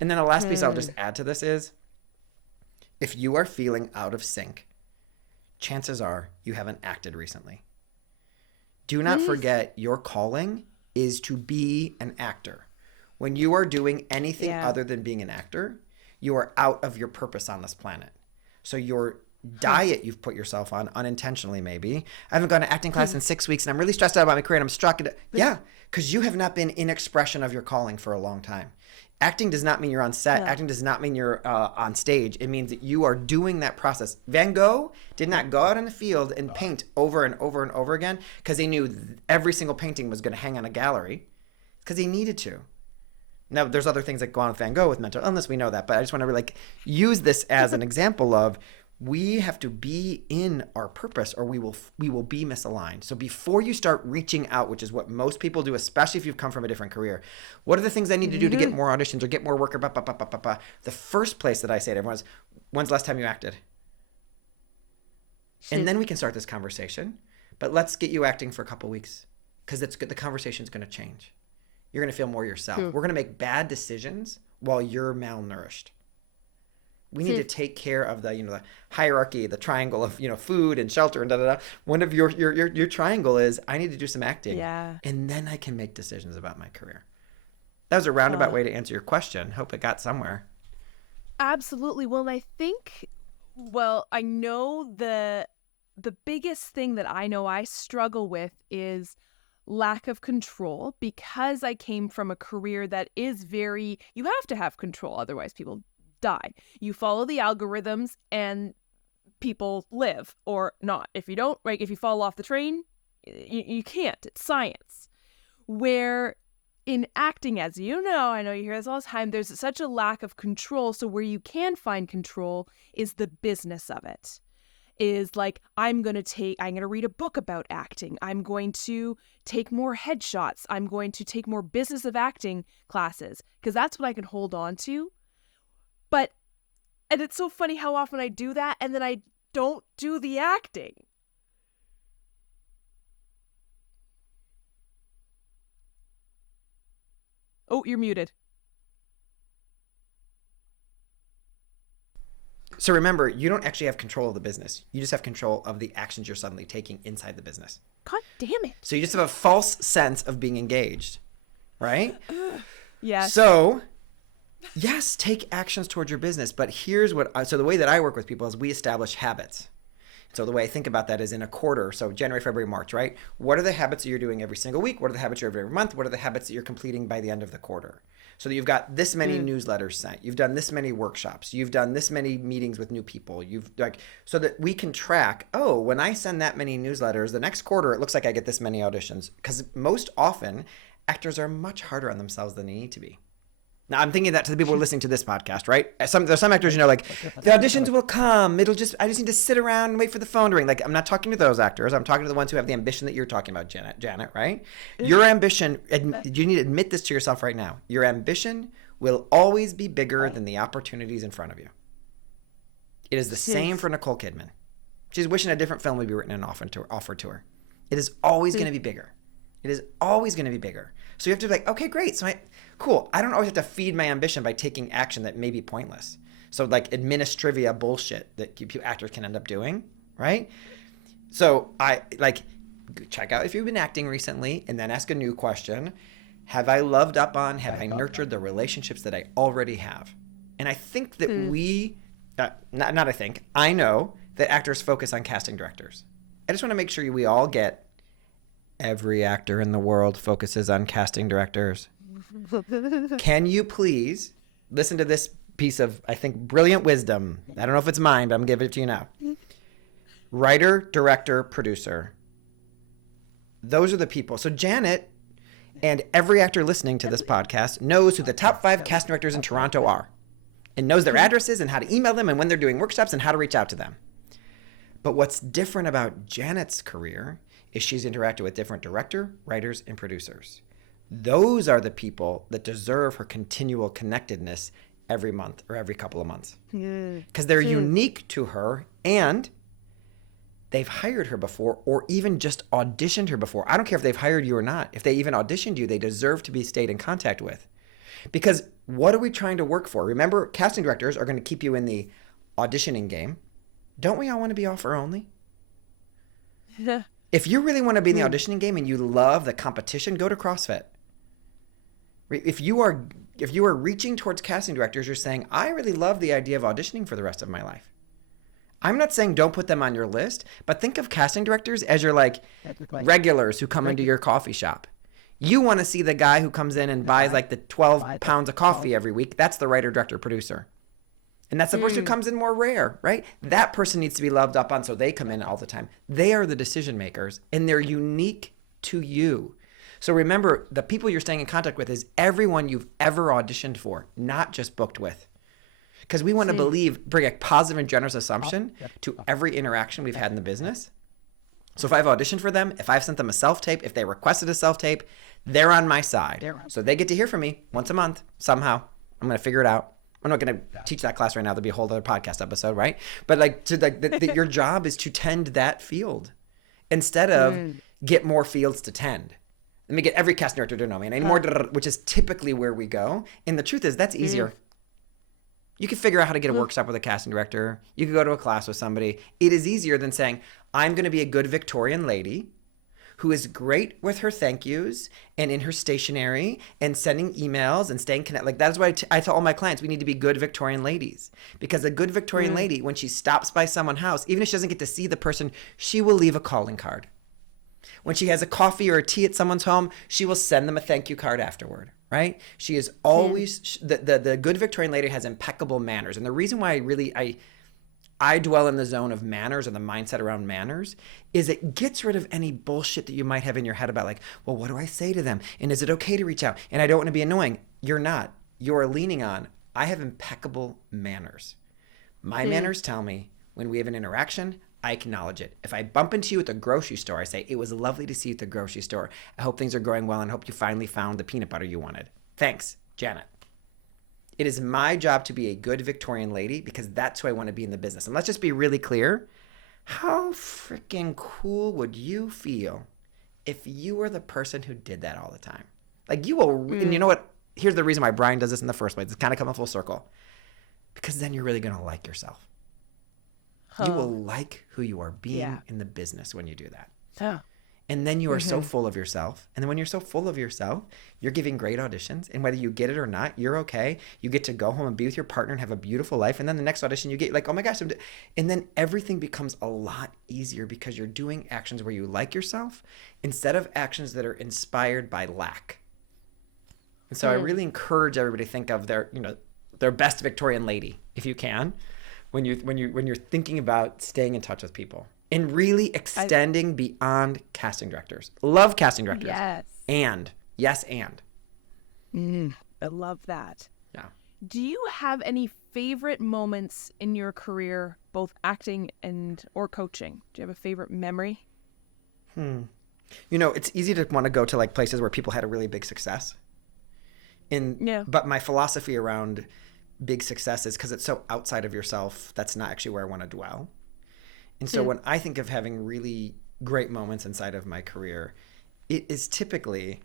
And then the last piece I'll just Hmm. add to this is if you are feeling out of sync, chances are you haven't acted recently. Do not Mm. forget your calling is to be an actor. When you are doing anything Yeah. other than being an actor, you are out of your purpose on this planet. So your Huh. diet you've put yourself on unintentionally maybe. I haven't gone to acting class in 6 weeks and I'm really stressed out about my career and I'm struck. Yeah, because you have not been in expression of your calling for a long time. Acting does not mean you're on set. No. Acting does not mean you're on stage. It means that you are doing that process. Van Gogh did not go out in the field and paint over and over and over again because he knew every single painting was going to hang on a gallery because he needed to. Now, there's other things that go on with Van Gogh with mental illness. We know that. But I just want to like use this as an example of we have to be in our purpose or we will be misaligned. So before you start reaching out, which is what most people do, especially if you've come from a different career, what are the things I need to do to get Mhm. more auditions or get more work or blah, blah, blah, blah, blah, blah. The first place that I say to everyone is, when's the last time you acted? And Shoot. then we can start this conversation. But let's get you acting for a couple weeks because it's good. The conversation's going to change. You're going to feel more yourself. True. We're going to make bad decisions while you're malnourished. We need to take care of the hierarchy, the triangle of food and shelter and da da da. One of your triangle is I need to do some acting, Yeah. and then I can make decisions about my career. That was a roundabout way to answer your question. Hope it got somewhere. Absolutely. Well, I think, well, I know that. the biggest thing that I know I struggle with is lack of control, because I came from a career that is very, you have to have control, otherwise people die. You follow the algorithms and people live or not. If you don't, like, if you fall off the train, you can't. It's science. Where in acting, as you know, I know you hear this all the time, there's such a lack of control. So where you can find control is the business of it. Is like, I'm going to read a book about acting. I'm going to take more headshots. I'm going to take more business of acting classes, because that's what I can hold on to. And it's so funny how often I do that and then I don't do the acting. Oh, you're muted. So remember, you don't actually have control of the business. You just have control of the actions you're suddenly taking inside the business. God damn it. So you just have a false sense of being engaged, right? Yes. So, yes, take actions towards your business. But here's so the way that I work with people is we establish habits. So the way I think about that is in a quarter, so January, February, March, right? What are the habits that you're doing every single week? What are the habits you're doing every month? What are the habits that you're completing by the end of the quarter? So that you've got this many newsletters sent. You've done this many workshops. You've done this many meetings with new people. So that we can track, oh, when I send that many newsletters, the next quarter, it looks like I get this many auditions. Because most often, actors are much harder on themselves than they need to be. Now, I'm thinking that to the people who are listening to this podcast, right? There's some actors, like, the auditions will come. I just need to sit around and wait for the phone to ring. Like, I'm not talking to those actors. I'm talking to the ones who have the ambition that you're talking about, Janet, right? Your ambition, you need to admit this to yourself right now. Your ambition will always be bigger than the opportunities in front of you. It is the same for Nicole Kidman. She's wishing a different film would be written and offered to her. It is always going to be bigger. It is always going to be bigger. So you have to be like, okay, great. So cool. I don't always have to feed my ambition by taking action that may be pointless. So like administrivia bullshit that actors can end up doing, right? So check out if you've been acting recently and then ask a new question. Have I loved up on, have I nurtured the relationships that I already have? And I think that I know that actors focus on casting directors. I just want to make sure we all get every actor in the world focuses on casting directors. Can you please listen to this piece of, I think, brilliant wisdom? I don't know if it's mine, but I'm giving it to you now. Writer, director, producer. Those are the people. So Janet and every actor listening to this podcast knows who the top 5 casting directors in Toronto are, and knows their addresses and how to email them and when they're doing workshops and how to reach out to them. But what's different about Janet's career is she's interacted with different director, writers, and producers. Those are the people that deserve her continual connectedness every month or every couple of months. Because they're unique to her, and they've hired her before or even just auditioned her before. I don't care if they've hired you or not. If they even auditioned you, they deserve to be stayed in contact with. Because what are we trying to work for? Remember, casting directors are going to keep you in the auditioning game. Don't we all want to be offer only? Yeah. If you really want to be in the auditioning game and you love the competition, go to CrossFit. If you are reaching towards casting directors, you're saying, I really love the idea of auditioning for the rest of my life. I'm not saying don't put them on your list, but think of casting directors as your regulars who come into your coffee shop. You want to see the guy who comes in and buys the 12 pounds of coffee every week. That's the writer, director, producer. And that's the person who comes in more rare, right? That person needs to be loved up on, so they come in all the time. They are the decision makers, and they're unique to you. So remember, the people you're staying in contact with is everyone you've ever auditioned for, not just booked with. Because we want to bring a positive and generous assumption to every interaction we've had in the business. So if I've auditioned for them, if I've sent them a self-tape, if they requested a self-tape, they're on my side. So they get to hear from me once a month, somehow. I'm going to figure it out. I'm not going to teach that class right now. There'll be a whole other podcast episode, right? But your job is to tend that field instead of get more fields to tend. Let me get every casting director to know me, and more, which is typically where we go. And the truth is, that's easier. You can figure out how to get a workshop with a casting director. You can go to a class with somebody. It is easier than saying, I'm going to be a good Victorian lady who is great with her thank yous and in her stationery and sending emails and staying connected. Like that is why I tell all my clients, we need to be good Victorian ladies, because a good Victorian lady, when she stops by someone's house, even if she doesn't get to see the person, she will leave a calling card. When she has a coffee or a tea at someone's home, she will send them a thank you card afterward, right? She is always, the good Victorian lady has impeccable manners. And the reason why I dwell in the zone of manners, or the mindset around manners, is it gets rid of any bullshit that you might have in your head about like, well, what do I say to them? And is it okay to reach out? And I don't want to be annoying. You're not. You're leaning on, I have impeccable manners. My manners tell me when we have an interaction, I acknowledge it. If I bump into you at the grocery store, I say, it was lovely to see you at the grocery store. I hope things are going well and hope you finally found the peanut butter you wanted. Thanks, Janet. It is my job to be a good Victorian lady, because that's who I want to be in the business. And let's just be really clear. How freaking cool would you feel if you were the person who did that all the time? Like you will, and you know what? Here's the reason why Brian does this in the first place. It's kind of coming full circle. Because then you're really going to like yourself. You will like who you are being in the business when you do that. And then you are so full of yourself. And then when you're so full of yourself, you're giving great auditions. And whether you get it or not, you're okay. You get to go home and be with your partner and have a beautiful life. And then the next audition you get like, oh my gosh. And then everything becomes a lot easier, because you're doing actions where you like yourself instead of actions that are inspired by lack. And so I really encourage everybody to think of their best Victorian lady, if you can, when you're thinking about staying in touch with people. And really extending beyond casting directors. Love casting directors. Yes. And. I love that. Yeah. Do you have any favorite moments in your career, both acting or coaching? Do you have a favorite memory? It's easy to want to go to like places where people had a really big success. But my philosophy around big success is because it's so outside of yourself, that's not actually where I want to dwell. And so when I think of having really great moments inside of my career, it is typically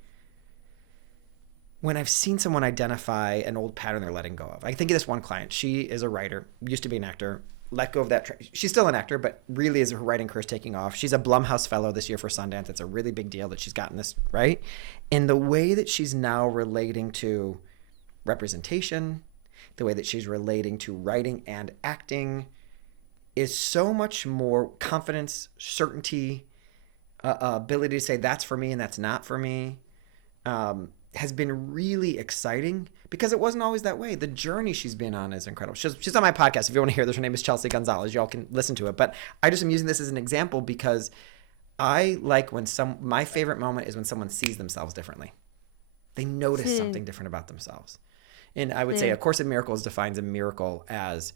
when I've seen someone identify an old pattern they're letting go of. I think of this one client. She is a writer, used to be an actor, let go of that. She's still an actor, but really is her writing career is taking off. She's a Blumhouse Fellow this year for Sundance. It's a really big deal that she's gotten this, right? And the way that she's now relating to representation, the way that she's relating to writing and acting, is so much more confidence, certainty, ability to say that's for me and that's not for me, has been really exciting, because it wasn't always that way. The journey she's been on is incredible. She's on my podcast. If you want to hear this, her name is Chelsea Gonzalez. Y'all can listen to it. But I just am using this as an example because I like my favorite moment is when someone sees themselves differently. They notice something different about themselves. And I would say A Course in Miracles defines a miracle as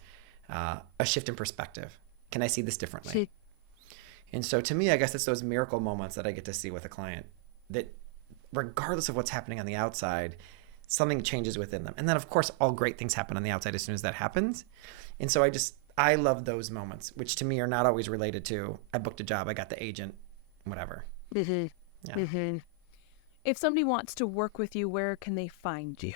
a shift in perspective. Can I see this differently? And so to me, I guess it's those miracle moments that I get to see with a client that regardless of what's happening on the outside, something changes within them. And then of course, all great things happen on the outside as soon as that happens. And so I love those moments, which to me are not always related to, I booked a job, I got the agent, whatever. If somebody wants to work with you, where can they find you?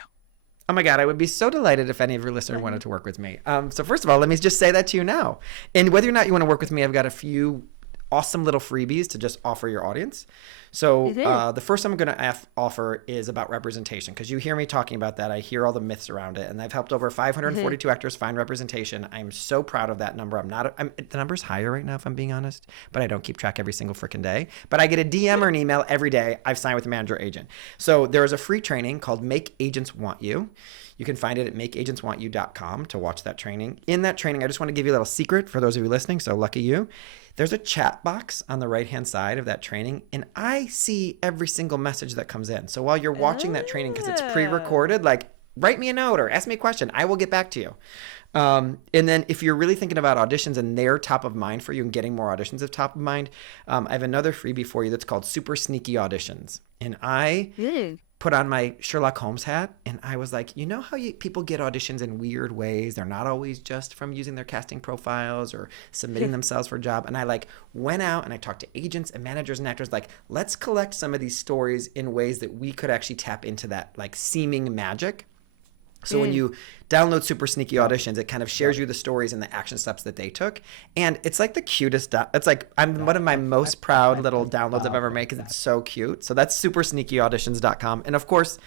Oh my God, I would be so delighted if any of your listeners wanted to work with me. So first of all, let me just say that to you now. And whether or not you want to work with me, I've got a few awesome little freebies to just offer your audience. So the first I'm going to offer is about representation, because you hear me talking about that. I hear all the myths around it, and I've helped over 542 actors find representation. I'm so proud of that number. The number's higher right now, if I'm being honest, but I don't keep track every single freaking day. But I get a DM or an email every day. I've signed with a manager or agent. So there is a free training called Make Agents Want You. You can find it at makeagentswantyou.com to watch that training. In that training, I just want to give you a little secret for those of you listening, so lucky you. There's a chat box on the right-hand side of that training, and I see every single message that comes in. So while you're watching that training, because it's pre-recorded, like write me a note or ask me a question. I will get back to you. And then if you're really thinking about auditions and they're top of mind for you and getting more auditions of top of mind, I have another freebie for you that's called Super Sneaky Auditions. And I put on my Sherlock Holmes hat, and I was like, you know how people get auditions in weird ways? They're not always just from using their casting profiles or submitting themselves for a job. And I went out and I talked to agents and managers and actors, let's collect some of these stories in ways that we could actually tap into that seeming magic. So when you download Super Sneaky Auditions, it kind of shares you the stories and the action steps that they took. And it's like the cutest, it's like one of my most proud little downloads I've ever made because it's so cute. So that's supersneakyauditions.com. And of course,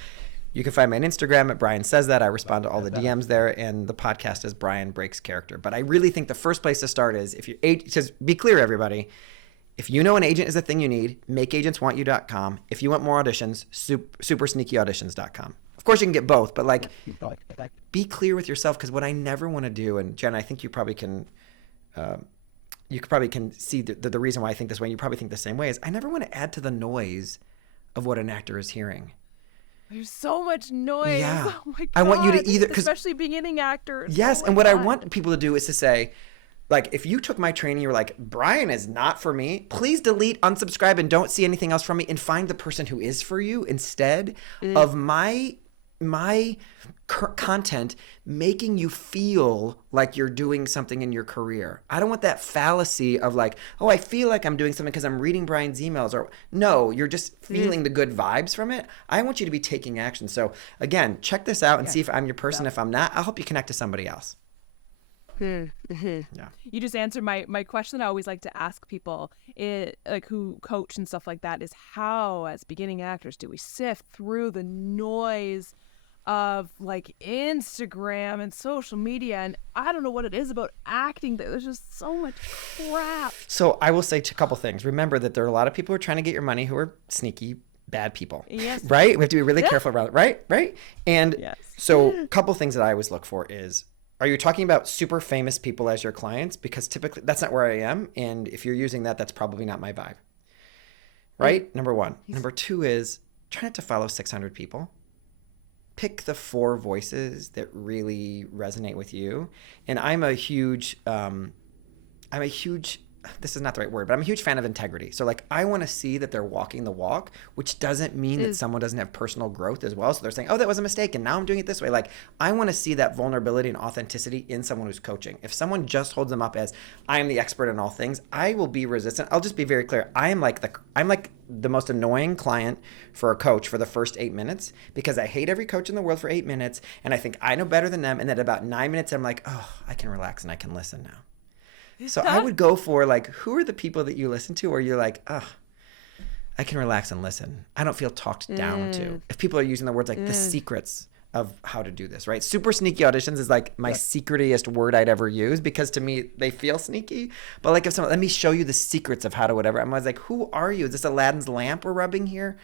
you can find me on Instagram at Brian Says That. I respond to all the DMs there, and the podcast is Brian Breaks Character. But I really think the first place to start is if you, because be clear, everybody, if you know an agent is the thing you need, makeagentswantyou.com. If you want more auditions, supersneakyauditions.com. Of course, you can get both, but like, be clear with yourself, because what I never want to do, and Jen, I think you probably can see the reason why I think this way, and you probably think the same way, is I never want to add to the noise of what an actor is hearing. There's so much noise. Yeah. Oh my God. I want you to either, especially beginning actors. Yes, oh and what God. I want people to do is to say, like, if you took my training, you're like, Brian is not for me, please delete, unsubscribe, and don't see anything else from me, and find the person who is for you instead of my content making you feel like you're doing something in your career. I don't want that fallacy of like, oh, I feel like I'm doing something because I'm reading Brian's emails, or no, you're just feeling the good vibes from it. I want you to be taking action. So again, check this out and see if I'm your person. If I'm not, I'll help you connect to somebody else. Yeah. You just answered my question I always like to ask people, like who coach and stuff like that, is how, as beginning actors, do we sift through the noise of like Instagram and social media? And I don't know what it is about acting that there's just so much crap. So I will say a couple things. Remember that there are a lot of people who are trying to get your money who are sneaky, bad people. Yes. Right? We have to be really careful about it. Right? And so a couple things that I always look for is, are you talking about super famous people as your clients? Because typically that's not where I am. And if you're using that, that's probably not my vibe. Right? Number one. Number two is try not to follow 600 people. Pick the 4 voices that really resonate with you. And I'm a huge, this is not the right word, but I'm a huge fan of integrity. So like, I want to see that they're walking the walk, which doesn't mean that someone doesn't have personal growth as well. So they're saying, oh, that was a mistake, and now I'm doing it this way. Like, I want to see that vulnerability and authenticity in someone who's coaching. If someone just holds them up as, I am the expert in all things, I will be resistant. I'll just be very clear. I'm like the most annoying client for a coach for the first 8 minutes, because I hate every coach in the world for 8 minutes, and I think I know better than them. And then about 9 minutes, I'm like, oh, I can relax and I can listen now. So I would go for like, who are the people that you listen to where you're like, oh, I can relax and listen. I don't feel talked down to. If people are using the words like the secrets of how to do this, right? Super sneaky auditions is like my secretiest word I'd ever use, because to me, they feel sneaky. But like, if someone, let me show you the secrets of how to whatever. I'm always like, who are you? Is this Aladdin's lamp we're rubbing here?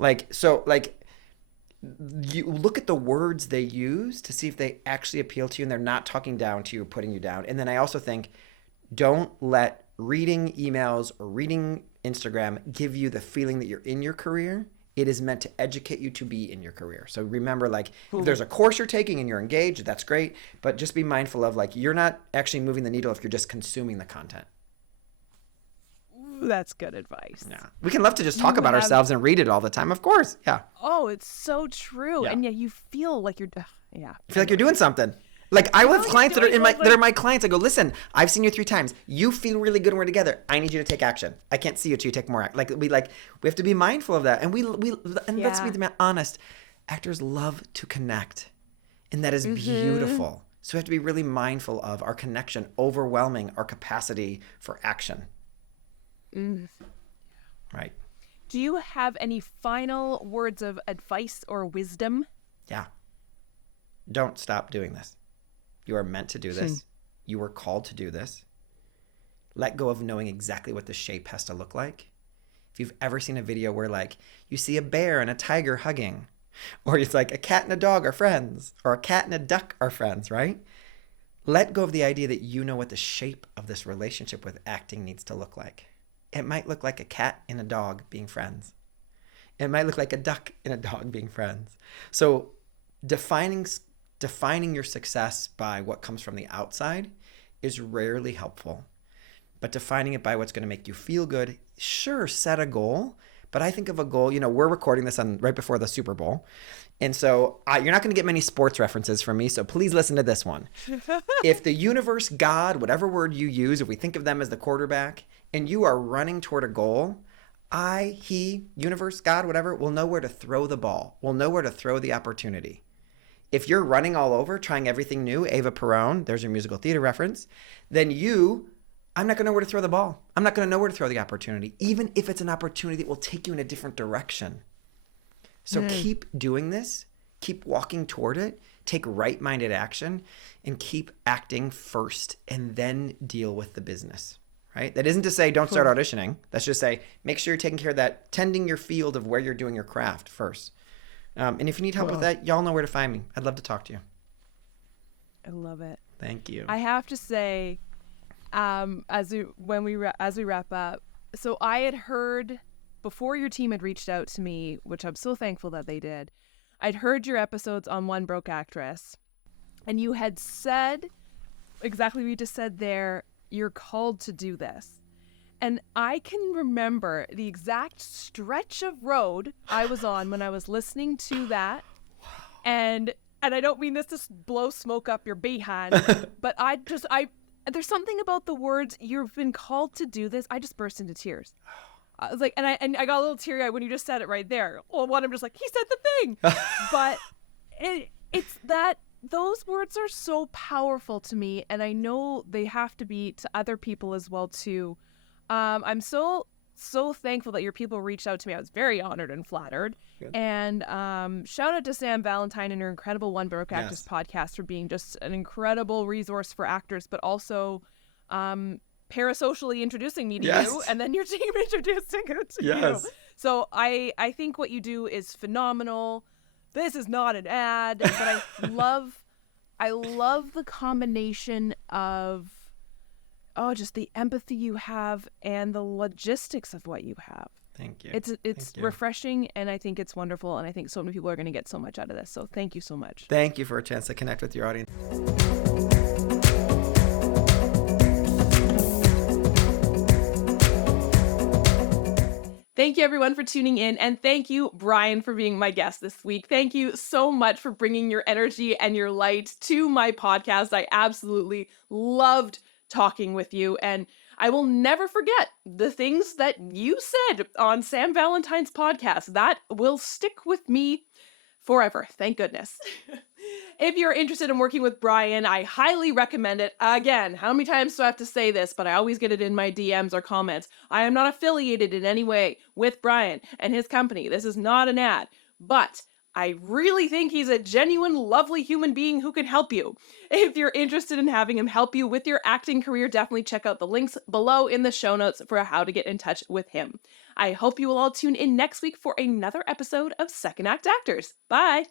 You look at the words they use to see if they actually appeal to you and they're not talking down to you or putting you down. And then I also think, don't let reading emails or reading Instagram give you the feeling that you're in your career. It is meant to educate you to be in your career. So remember, like, if there's a course you're taking and you're engaged, that's great. But just be mindful of, like, you're not actually moving the needle if you're just consuming the content. Ooh, that's good advice. Yeah. We can love to just talk about ourselves and read it all the time, of course. Yeah. Oh, it's so true. Yeah. And you feel like you're, You feel like you're doing something. Like, I will have clients that are my clients. I go, listen, I've seen you 3 times. You feel really good when we're together. I need you to take action. I can't see you till you take more action. We have to be mindful of that. And let's be honest. Actors love to connect, and that is beautiful. So we have to be really mindful of our connection overwhelming our capacity for action. Right. Do you have any final words of advice or wisdom? Yeah. Don't stop doing this. You are meant to do this. You were called to do this. Let go of knowing exactly what the shape has to look like. If you've ever seen a video where, like, you see a bear and a tiger hugging, or it's like a cat and a dog are friends, or a cat and a duck are friends, right? Let go of the idea that you know what the shape of this relationship with acting needs to look like. It might look like a cat and a dog being friends. It might look like a duck and a dog being friends. So defining your success by what comes from the outside is rarely helpful. But defining it by what's going to make you feel good, sure, set a goal. But I think of a goal, we're recording this on right before the Super Bowl. And so you're not going to get many sports references from me, so please listen to this one. If the universe, God, whatever word you use, if we think of them as the quarterback, and you are running toward a goal, he, universe, God, whatever, will know where to throw the ball, will know where to throw the opportunity. If you're running all over, trying everything new, Ava Perón, there's your musical theater reference, then I'm not going to know where to throw the ball. I'm not going to know where to throw the opportunity, even if it's an opportunity that will take you in a different direction. So keep doing this, keep walking toward it, take right-minded action, and keep acting first, and then deal with the business, right? That isn't to say don't start auditioning. That's just say make sure you're taking care of that, tending your field of where you're doing your craft first. And if you need help with that, y'all know where to find me. I'd love to talk to you. I love it. Thank you. I have to say, as we wrap up, so I had heard before your team had reached out to me, which I'm so thankful that they did. I'd heard your episodes on One Broke Actress, and you had said exactly what you just said there. You're called to do this. And I can remember the exact stretch of road I was on when I was listening to that. And I don't mean this to blow smoke up your behind, but there's something about the words, you've been called to do this. I just burst into tears. I was like, and I got a little teary-eyed when you just said it right there. Well, one, I'm just like, he said the thing. But it's that those words are so powerful to me, and I know they have to be to other people as well too. I'm so thankful that your people reached out to me. I was very honored and flattered. Good. And shout out to Sam Valentine and her incredible One Broke Actress podcast for being just an incredible resource for actors, but also parasocially introducing me to you, and then your team introducing it to you. So I think what you do is phenomenal. This is not an ad, but I love the combination of just the empathy you have and the logistics of what you have. Thank you. It's refreshing, and I think it's wonderful, and I think so many people are going to get so much out of this. So thank you so much. Thank you for a chance to connect with your audience. Thank you, everyone, for tuning in. And thank you, Brian, for being my guest this week. Thank you so much for bringing your energy and your light to my podcast. I absolutely loved talking with you. And I will never forget the things that you said on Sam Valentine's podcast. That will stick with me forever. Thank goodness. If you're interested in working with Brian, I highly recommend it. Again, how many times do I have to say this? But I always get it in my DMs or comments. I am not affiliated in any way with Brian and his company. This is not an ad. But I really think he's a genuine, lovely human being who can help you. If you're interested in having him help you with your acting career, definitely check out the links below in the show notes for how to get in touch with him. I hope you will all tune in next week for another episode of Second Act Actors. Bye!